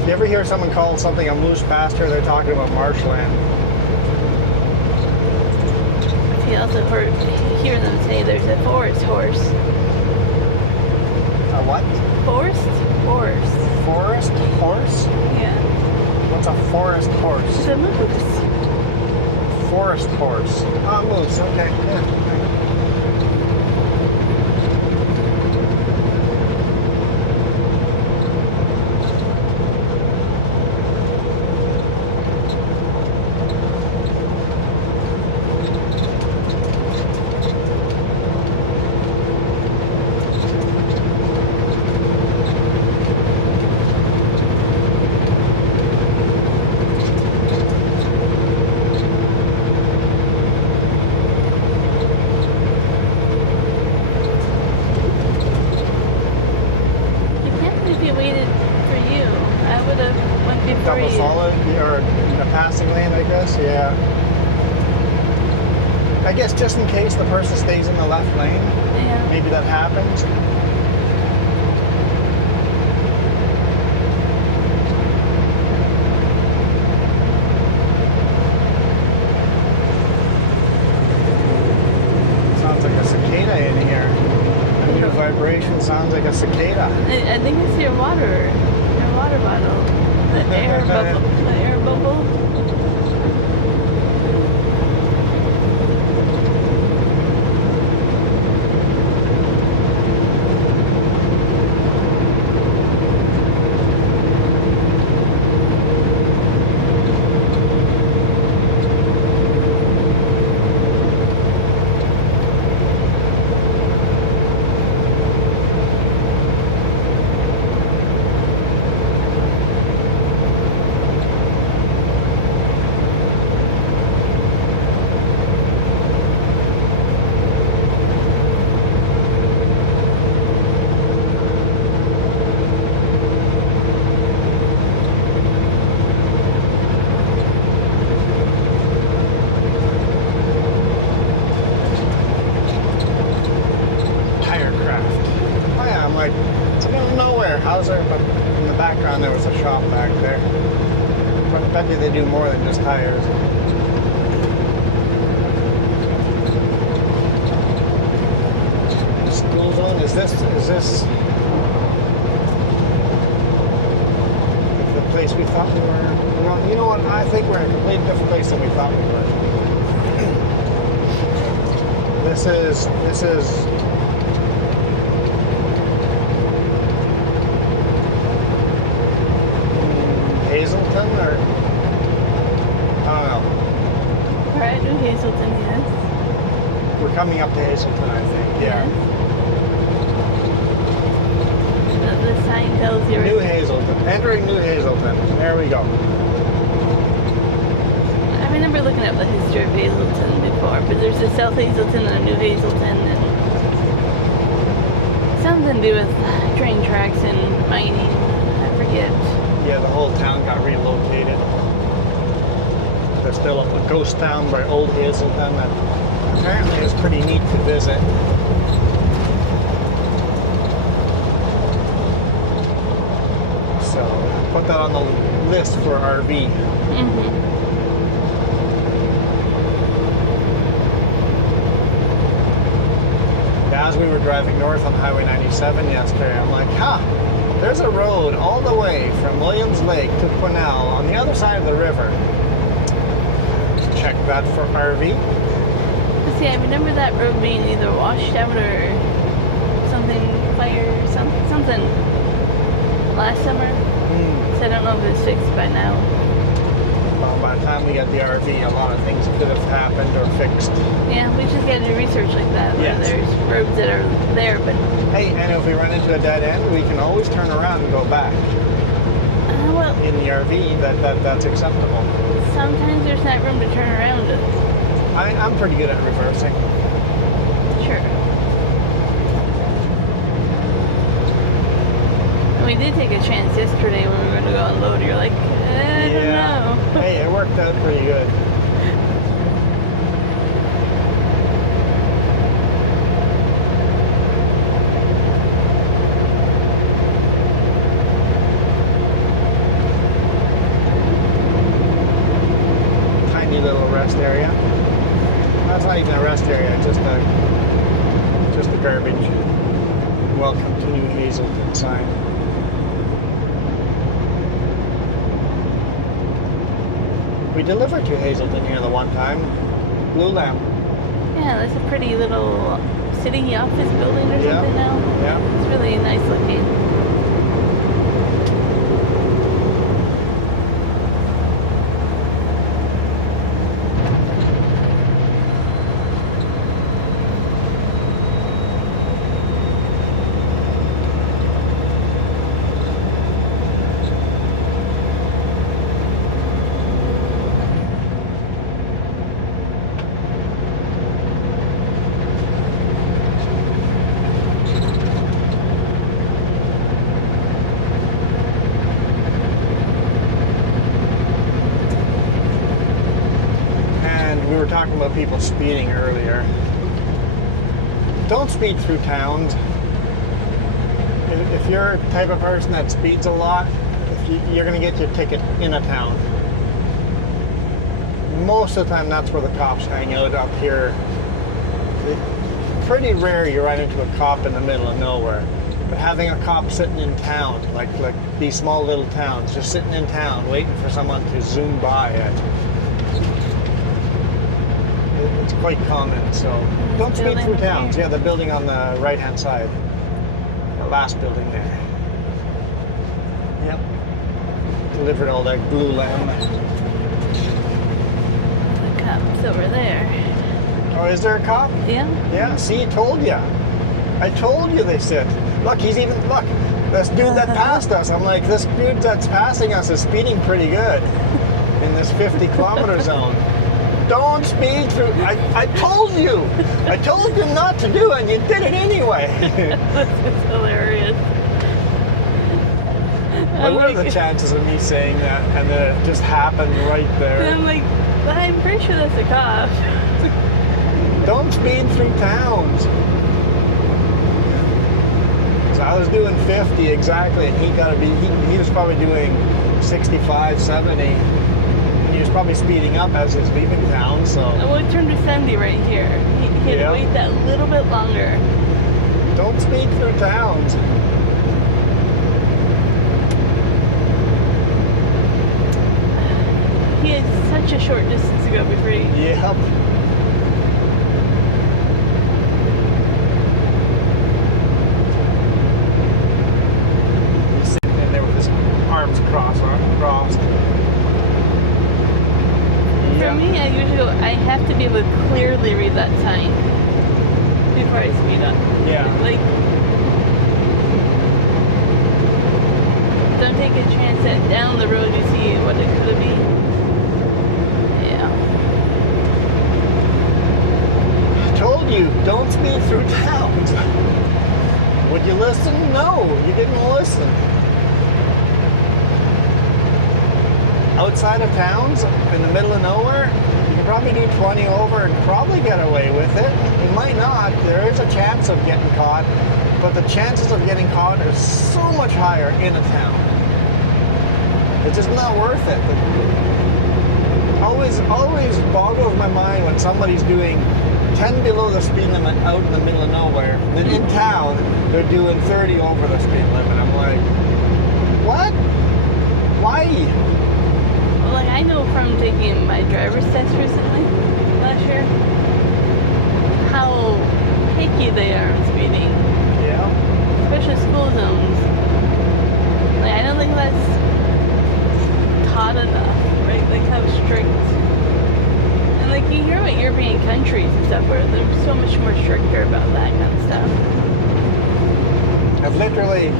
If you ever hear someone call something a moose pasture, they're talking about marshland. You also hear them say there's a forest horse. A what? Forest horse. Forest horse? Yeah. What's a forest horse? It's a moose. Forest horse. Ah, moose. Okay. Yeah. Double solid or in a passing lane, I guess. Yeah. I guess just in case the person stays in the left lane. Yeah. Maybe that happens. Sounds like a cicada in here. The new vibration sounds like a cicada. I think it's your water bottle. The air bubble. The air bubble. But in the background there was a shop back there. But I bet you they do more than just tires. School zone, is this the place we thought we were? Well, you know what, I think we're in a completely different place than we thought we were. This is Hazelton, or I don't know. Right, New Hazelton, yes. We're coming up to Hazelton, I think. Yeah. The sign tells you. New Hazelton. Entering New Hazelton. There we go. I remember looking up the history of Hazelton before, but there's a South Hazelton and a New Hazelton, and something to do with train tracks and mining. I forget. Yeah, the whole town got relocated. There's still a ghost town by Old Hazelton that apparently is pretty neat to visit. So put that on the list for RV. Mm-hmm. As we were driving north on Highway 97 yesterday, I'm like, there's a road all the way from Williams Lake to Quesnel on the other side of the river. Check that for RV. See, I remember that road being either washed out or something, fire, something last summer. So I don't know if it's fixed by now. Well, by the time we got the RV, a lot of things could have happened or fixed. Yeah, we just got to do research like that. Where Yes. there's roads that are there, but Hey, and if we run into a dead end, we can always turn around and go back. well, In the RV, that's acceptable. sometimes there's not room to turn around. I'm pretty good at reversing. Sure. And we did take a chance yesterday when we were going to go unload. You're like, I don't know. Hey, it worked out pretty good. Yeah. That's not even a rest area, just a garbage. Welcome to New Hazelton sign. We delivered to Hazelton here the one time. Blue Lamp. Yeah, that's a pretty little city office building or Yeah. something now. Yeah. It's really nice looking. We were talking about people speeding earlier. Don't speed through towns. If you're the type of person that speeds a lot, you're going to get your ticket in a town. Most of the time, that's where the cops hang out up here. Pretty rare you run into a cop in the middle of nowhere. But having a cop sitting in town, like these small little towns, just sitting in town waiting for someone to zoom by it. It's quite common, so don't speed through towns. Yeah, the building on the right-hand side. The last building there. Yep. Delivered all that glue lamb. The cop's over there. Oh, is there a cop? Yeah. Yeah, see, told ya. I told you they said. Look, this dude that passed us. I'm like, this dude that's passing us is speeding pretty good in this 50-kilometer zone. Don't speed through. I told you. I told you not to do it, and you did it anyway. That's hilarious. What are the chances of me saying that and then it just happened right And there? I'm like, but I'm pretty sure that's a cop. Don't speed through towns. So I was doing 50 exactly, and he was probably doing 65, 70. He was probably speeding up as he's leaving town, so. Well, it turned to 70 right here. He had to wait that little bit longer. Don't speed through towns. He had such a short distance to go before he... Yep. He's sitting in there with his arms crossed. For me, I usually go, I have to be able to clearly read that sign before I speed up. Yeah. Like, don't take a chance that down the road you see what it could be. Yeah. I told you, don't speed through towns. Would you listen? No, you didn't listen. Outside of towns, in the middle of nowhere, you can probably do 20 over and probably get away with it. You might not. There is a chance of getting caught, but the chances of getting caught are so much higher in a town. It's just not worth it. Always boggles my mind when somebody's doing 10 below the speed limit out in the middle of nowhere. Then in town, they're doing 30 over the speed limit. I'm like, what? Why? Like, I know from taking my driver's test recently, last year, how picky they are on speeding. Yeah. Especially school zones. Like, I don't think that's taught enough, right? Like, how strict. And, like, you hear about European countries and stuff where they're so much more stricter about that kind of stuff. I've literally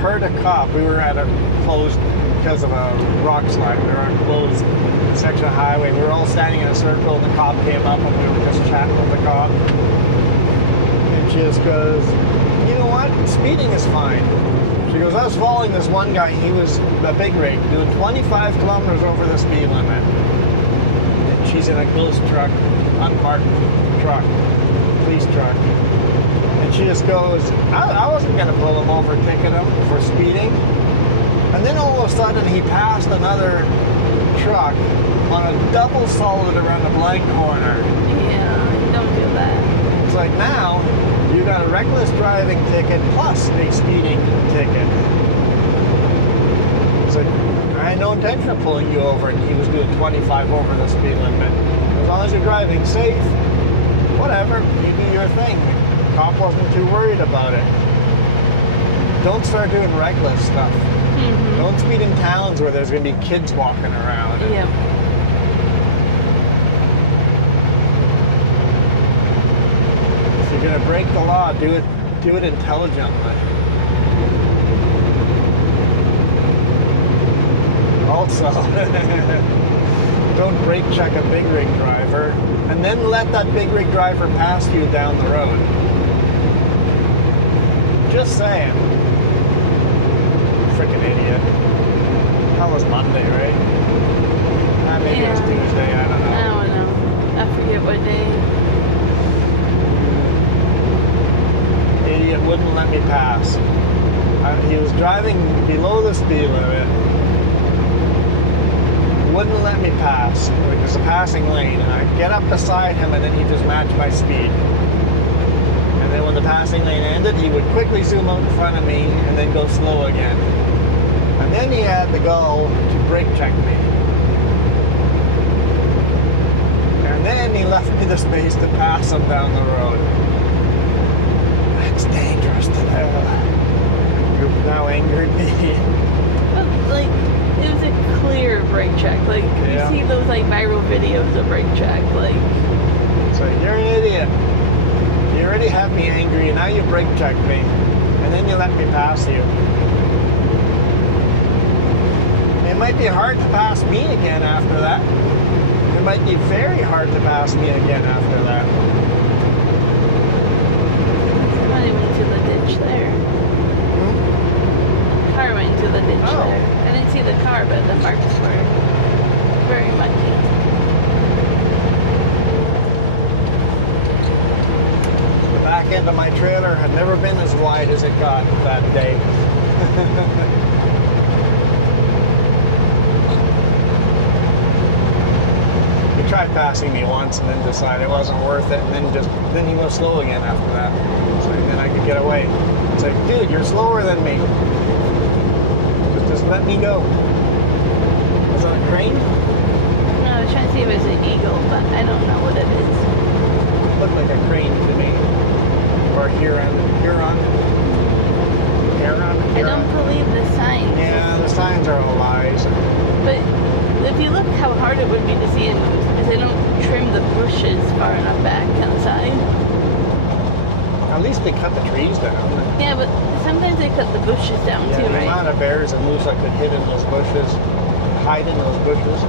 heard a cop. We were at a closed, because of a rock slide, we were on a closed section of highway. We were all standing in a circle, and the cop came up, and we were just chatting with the cop. And she just goes, you know what? Speeding is fine. She goes, I was following this one guy. He was a big rig, doing 25 kilometers over the speed limit. And she's in a ghost truck, unmarked truck, police truck. And she just goes, I wasn't going to pull him over, ticket him for speeding. And then all of a sudden he passed another truck on a double solid around a blind corner. Yeah, don't do that. It's like now, you got a reckless driving ticket plus a speeding ticket. It's like, I had no intention of pulling you over and he was doing 25 over the speed limit. As long as you're driving safe, whatever, you do your thing. The cop wasn't too worried about it. Don't start doing reckless stuff. Mm-hmm. Don't speed in towns where there's going to be kids walking around. Yep. If you're going to break the law, do it intelligently. Also, don't brake check a big rig driver and then let that big rig driver pass you down the road. Just saying. Freaking idiot. That was Monday, right? Maybe it was Tuesday, I don't know. I don't know. I forget what day. Idiot wouldn't let me pass. He was driving below the speed limit. Wouldn't let me pass. Like, there's a passing lane. And I get up beside him and then he just matched my speed. And then when the passing lane ended, he would quickly zoom out in front of me and then go slow again. And then he had the gall to brake check me. And then he left me the space to pass him down the road. That's dangerous to know. You've now angered me. But, like, it was a clear brake check. Like, Yeah. you see those, like, viral videos of brake check. Like, So you're an idiot. You already have me angry, and now you brake check me. And then you let me pass you. It might be hard to pass me again after that. It might be very hard to pass me again after that. not even to the ditch there. Car went into the ditch Oh. there. I didn't see the car, but the marks were very mucky. The back end of my trailer had never been as wide as it got that day. He tried passing me once and then decided it wasn't worth it, and then he was slow again after that. So then I could get away. It's like, dude, you're slower than me. Just let me go. Was that a crane? No, I was trying to see if it was an eagle, but I don't know what it is. Looked like a crane to me. Or a Huron. I don't believe the signs. Yeah, the signs are all lies. But if you look how hard it would be to see it move, because they don't trim the bushes far enough back on the side. At least they cut the trees down. Yeah, but sometimes they cut the bushes down Yeah, too, the right? amount of bears and moose I could hit in those bushes, hide in those bushes.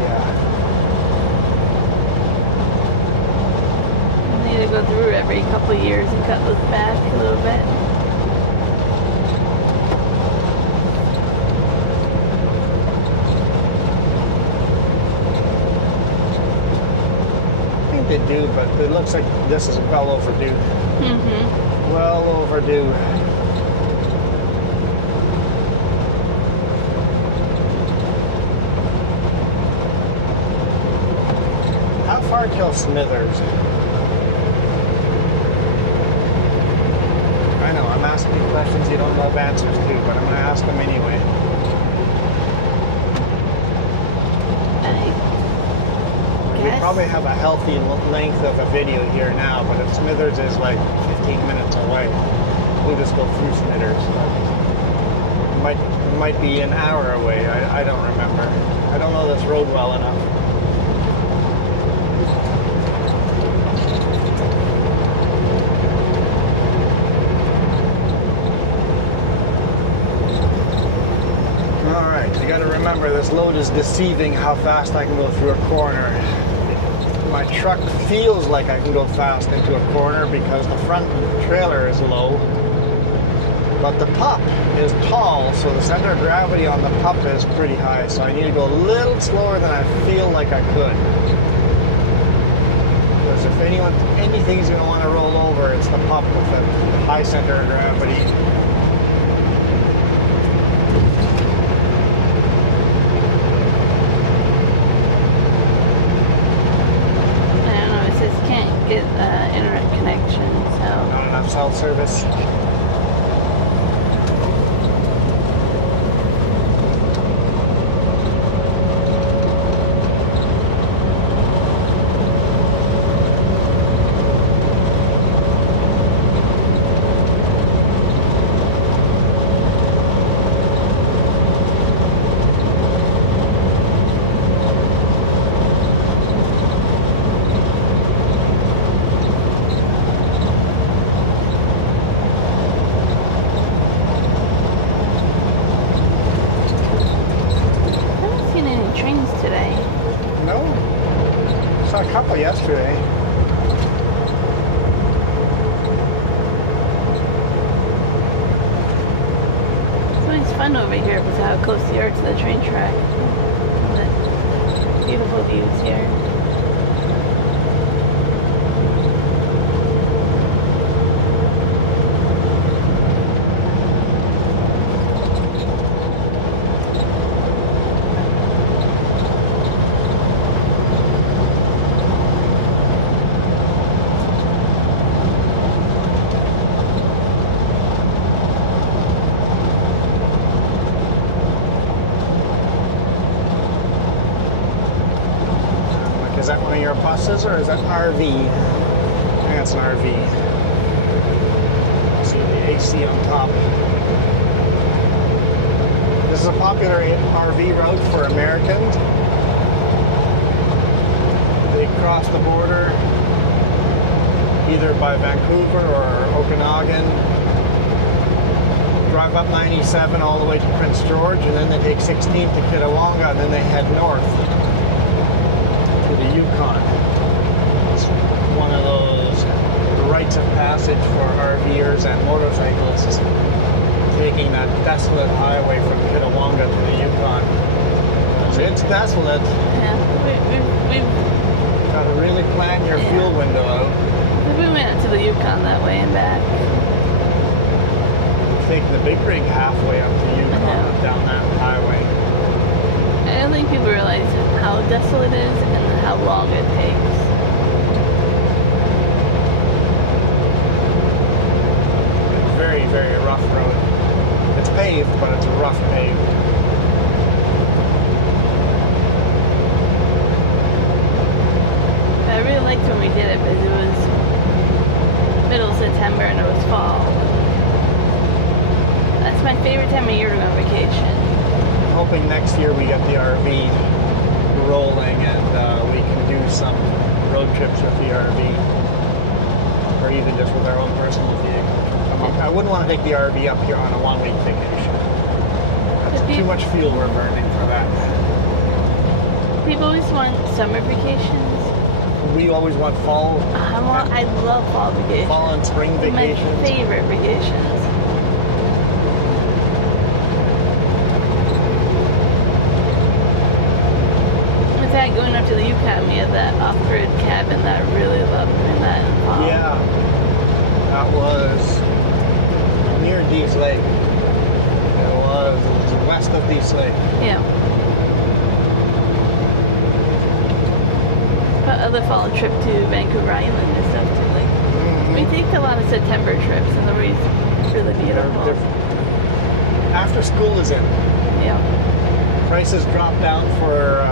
Yeah. You need to go through every couple of years and cut those back a little bit. I think they do, but it looks like this is well overdue. Mm-hmm. Well overdue. How far till Smithers? I know, I'm asking you questions you don't know answers to, but I'm going to ask them anyway. We probably have a healthy length of a video here now, but if Smithers is like 15 minutes away, we'll just go through Smithers. It might be an hour away. I don't remember. I don't know this road well enough. All right, you got to remember this load is deceiving how fast I can go through a corner. My truck feels like I can go fast into a corner because the front trailer is low, but the pup is tall, so the center of gravity on the pup is pretty high, so I need to go a little slower than I feel like I could. Because if anything's going to want to roll over, it's the pup with the high center of gravity. get internet connection, so. Not enough cell service. Yesterday. It's always fun over here because how close you are to the train track. The beautiful views here. Is that one of your buses or is that an RV? I think it's an RV. See the AC on top. This is a popular RV route for Americans. They cross the border either by Vancouver or Okanagan, drive up 97 all the way to Prince George, and then they take 16 to Kitwanga, and then they head north to the Yukon. It's one of those rites of passage for RVers and motorcyclists, taking that desolate highway from Kitwanga to the Yukon. It's desolate. Yeah, we've got to really plan your fuel window out. We went to the Yukon that way and back. Take the big rig halfway up to Yukon down that highway. I don't think people realize how desolate it is and how long it takes. Very, very rough road. It's paved, but it's rough paved. I really liked when we did it because it was middle of September and it was fall. That's my favorite time of year to go on vacation. I'm hoping next year we get the RV rolling and we can do some road trips with the RV, or even just with our own personal vehicle. I wouldn't want to take the RV up here on a one-week vacation. That's too much fuel we're burning for that. People always want summer vacations. We always want fall. I love fall vacations. Fall and spring vacations. My favorite vacations. In fact, going up to the Yukon, we had that off-grid cabin that I really loved in that fall. Yeah, that was near Dease Lake. It was west of Dease Lake. Yeah. But other fall trip to Vancouver Island and stuff too. Like we take a lot of September trips, and they're always really beautiful. After school is in. Yeah. Prices drop down for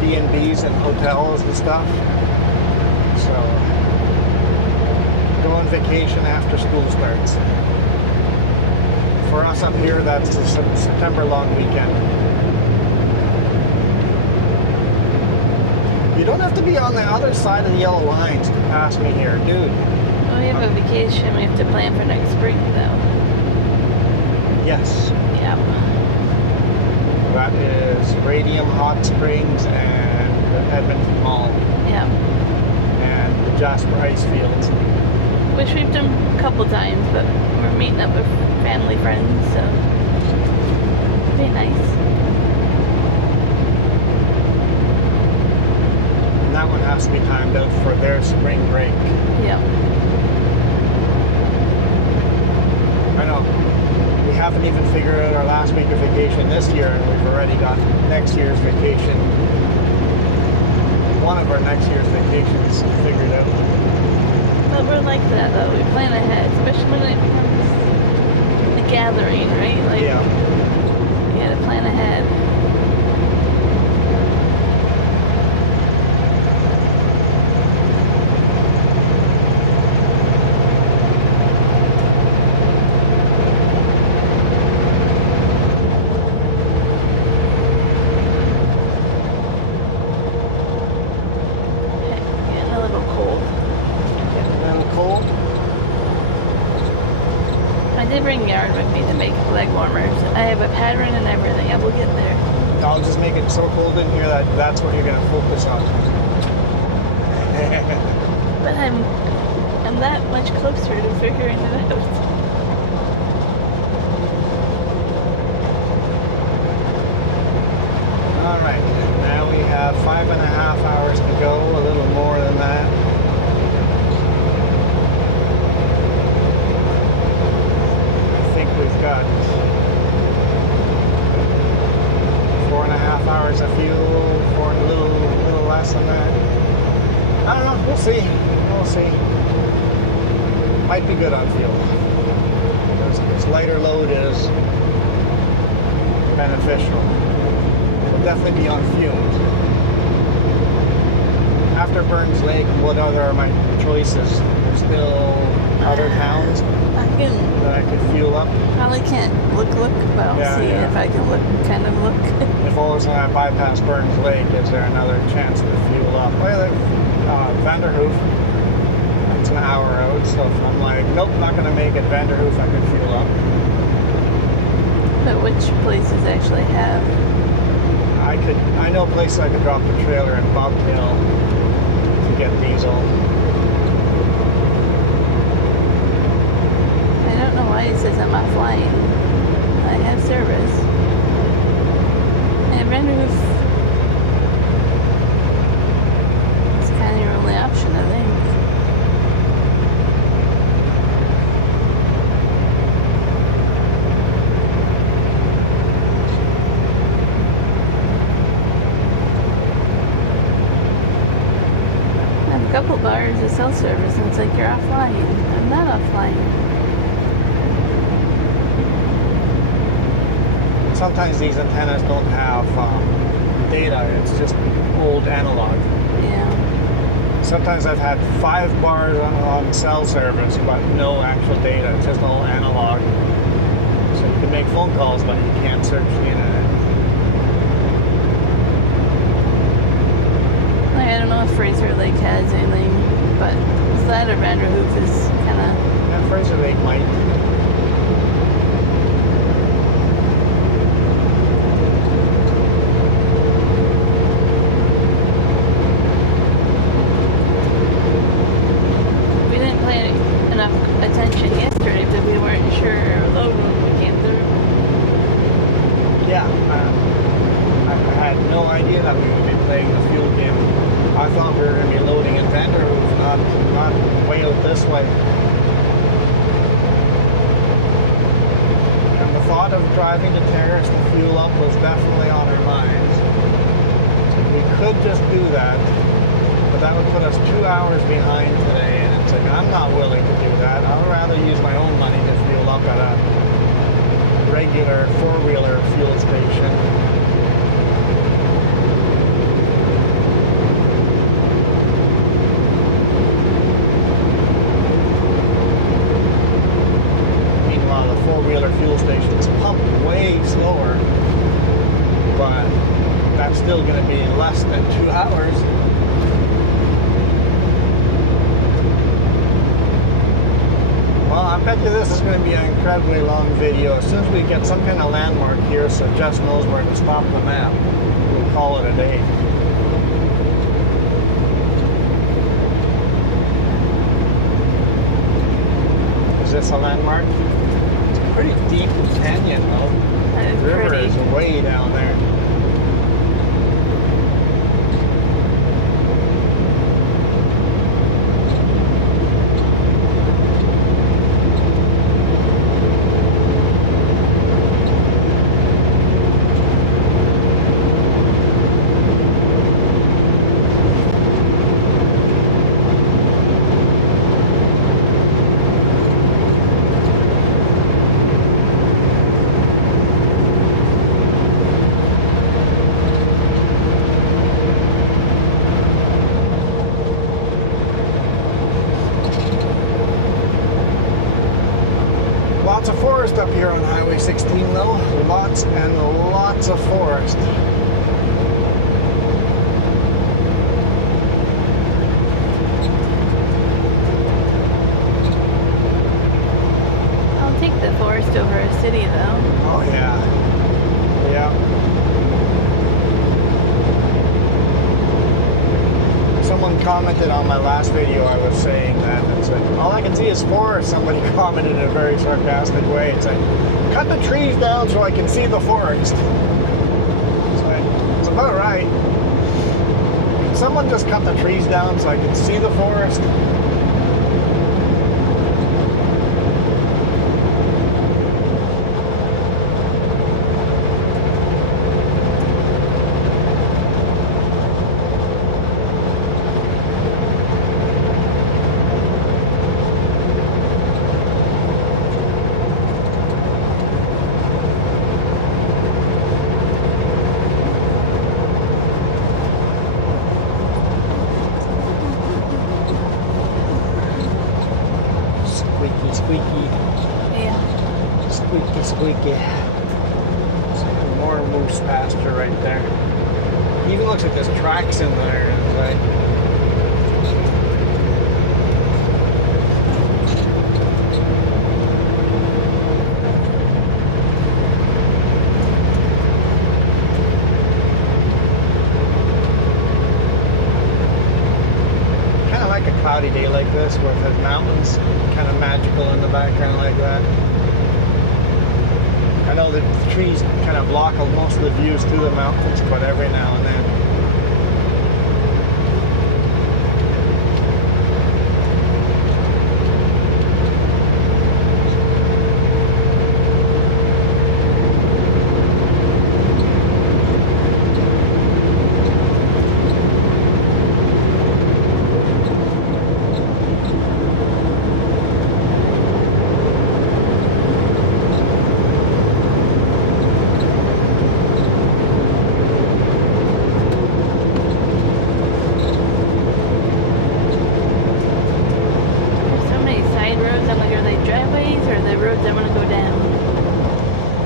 B&Bs and hotels and stuff. So go on vacation after school starts. For us up here, that's a September long weekend. You don't have to be on the other side of the yellow lines to pass me here, dude. Well, we have a vacation we have to plan for next spring, though. Yes. Yeah. That is Radium Hot Springs and the Edmonton Mall. Yeah. And the Jasper Ice Fields. Which we've done a couple times, but we're meeting up with family friends, so it'll be nice. And that one has to be timed out for their spring break. Yeah. I know. We haven't even figured out our last week of vacation this year, and we've already got next year's vacation. One of our next year's vacations figured out. plan ahead, especially when it comes to gathering, right? Like, Yeah. you gotta plan ahead. Getting a little cold. Getting a little cold. I did bring yarn with me to make leg warmers. I have a pattern and everything. I will get there. I'll just make it so cold in here that that's what you're gonna focus on. But I'm that much closer to figuring it out. All right, now we have 5.5 hours to go, a little more than that. I think we've got 4.5 hours of fuel, for a little less than that. I don't know, we'll see. We'll see. Might be good on fuel. This lighter load is beneficial. We'll definitely be on fumes. After Burns Lake, what other are my choices? There's still other towns I can that I could fuel up. probably can't look, but I'll Yeah, see yeah. if I can kind of look. If all of a sudden I bypass Burns Lake, is there another chance to fuel up? Well, Vanderhoof, it's an hour out, so if I'm like, nope, not going to make it, Vanderhoof, I could fuel up. But which places actually have? I know places I could drop the trailer in Bobtail to get diesel. I don't know why it says I'm offline. I have service. And Vanderhoof, it's kind of your only option, I think. I have a couple bars that sell service, and it's like you're offline. I'm not offline. Sometimes these antennas don't have data, it's just old analog. Yeah. Sometimes I've had 5 bars on cell service, but no actual data, it's just all analog. So you can make phone calls, but you can't search the internet. Like, I don't know if Fraser Lake has anything, but that or Vanderhoof is kind of. Yeah, Fraser Lake might. We didn't pay enough attention yesterday because we weren't sure our load when we came through. Yeah, I had no idea that we would be playing the fuel game. I thought we were going to be loading in Vanderhoof, not way out this way. And the thought of driving to Terrace to fuel up was definitely on our minds. So we could just do that, but that would put us 2 hours behind today, and it's like, I'm not willing to do that. I would rather use my own money to fuel up at a regular four-wheeler fuel station. Meanwhile, the four-wheeler fuel stations pump way slower, but that's still going to be less than 2 hours. Well, I bet you this is going to be an incredibly long video. As soon as we get some kind of landmark here so Jess knows where to stop the map, we'll call it a day. Is this a landmark? It's a pretty deep canyon though. That is The river pretty. is way down there. up here on Highway 16 though. Lots and lots of forest. I'll take the forest over a city though. Oh yeah. Yeah. Someone commented on my last video, I was saying that it's like, all I can see is forest. Somebody commented in a very sarcastic way. It's like, cut the trees down so I can see the forest. It's like, it's about right. Can someone just cut the trees down so I can see the forest? Squeaky. Yeah. Squeaky, squeaky. It's like more moose pasture right there. Even looks like there's tracks in there. It's like, kind of like a cloudy day like this with the mountains kind of magical in the background like that. I know the trees kind of block most of the views through the mountains, but every now and then.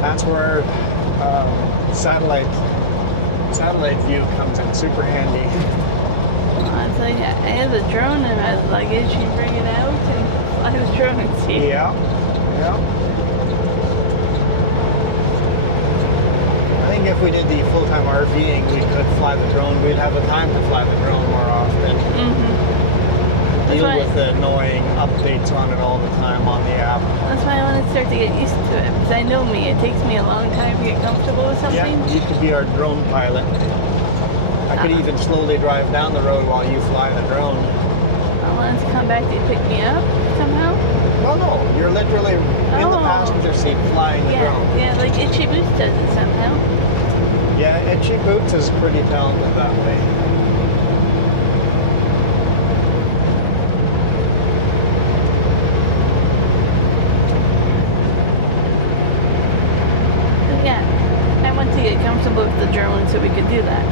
That's where satellite view comes in super handy. It's like I have a drone in my luggage. You bring it out and fly the drone and see. Yeah, yeah. I think if we did the full-time RVing, we could fly the drone. We'd have the time to fly the drone more often. Deal with the annoying updates on it all the time on the app. That's why I want to start to get used to it, because I know me. It takes me a long time to get comfortable with something. Yeah, you could be our drone pilot. I could even slowly drive down the road while you fly the drone. I want it to come back to pick me up somehow. Well, no, you're literally in the passenger seat flying the drone. Yeah, like Itchy Boots does it somehow. Yeah, Itchy Boots is pretty talented that way. Yeah, I want to get comfortable with the drone so we could do that.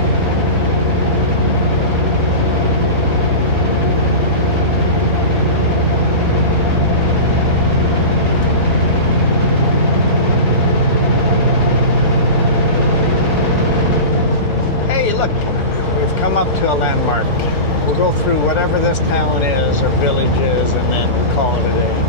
Hey, look, we've come up to a landmark. We'll go through whatever this town is or village is and then call it a day.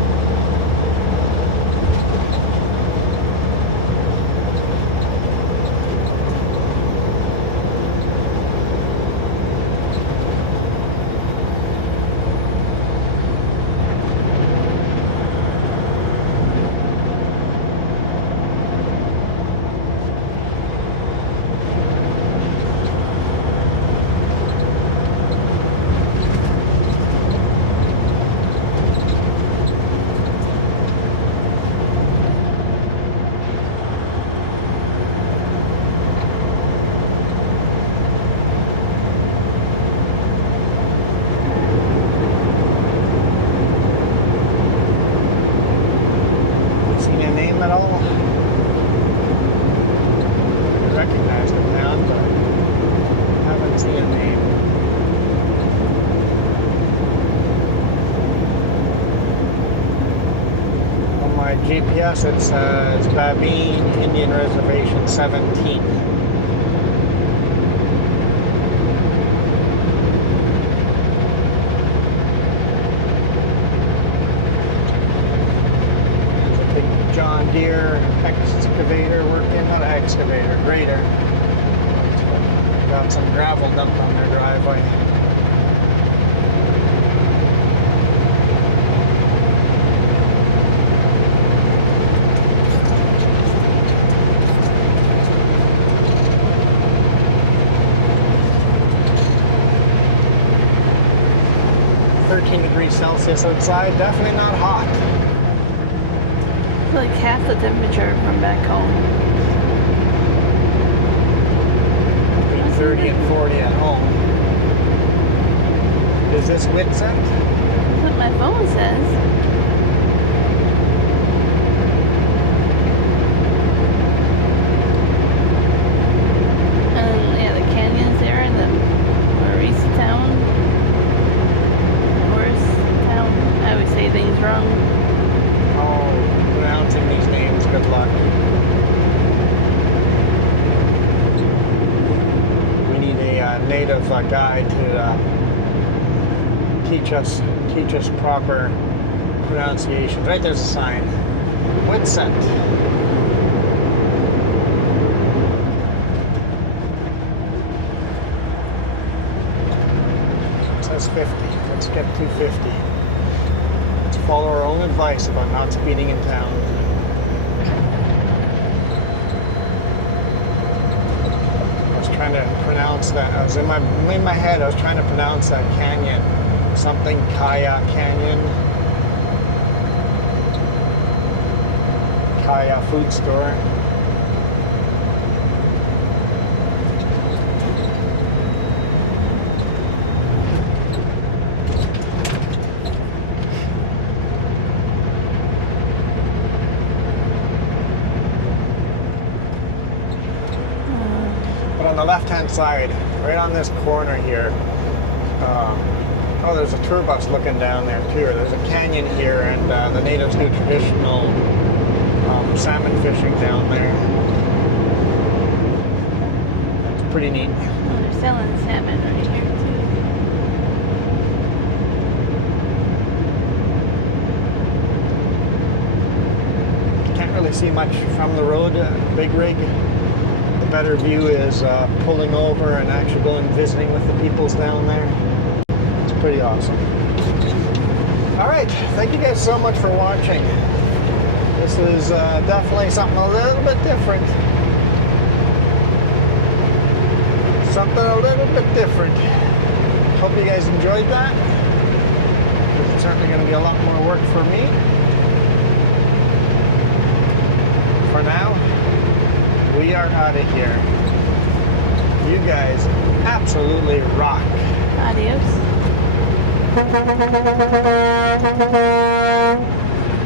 GPS, it says Babine Indian Reservation 17. There's a big John Deere excavator working, not an excavator, grader. Got some gravel dumped on their driveway. Celsius outside, definitely not hot. It's like half the temperature from back home. Between 30 and 40 at home. Is this Witset? That's what my phone says. And yeah, the canyons there in the Marisa town. I always say things wrong. Oh, pronouncing these names, good luck. We need a native guide to teach us proper pronunciations. Right, there's a sign. Witset. It says 50. Let's get 250. Follow our own advice about not speeding in town. I was trying to pronounce that. I was in my head. I was trying to pronounce that canyon, something Kaya Canyon, Kaya food store. On the left-hand side, right on this corner here, oh, there's a tour bus looking down there too. There's a canyon here, and the natives do traditional salmon fishing down there. It's pretty neat. Oh, they're selling salmon right here too. Can't really see much from the road, big rig. Better view is pulling over and actually going visiting with the peoples down there. It's pretty awesome. All right, thank you guys so much for watching. This is definitely something a little bit different. Something a little bit different. Hope you guys enjoyed that. It's certainly going to be a lot more work for me. For now, we are out of here. You guys absolutely rock. Adios.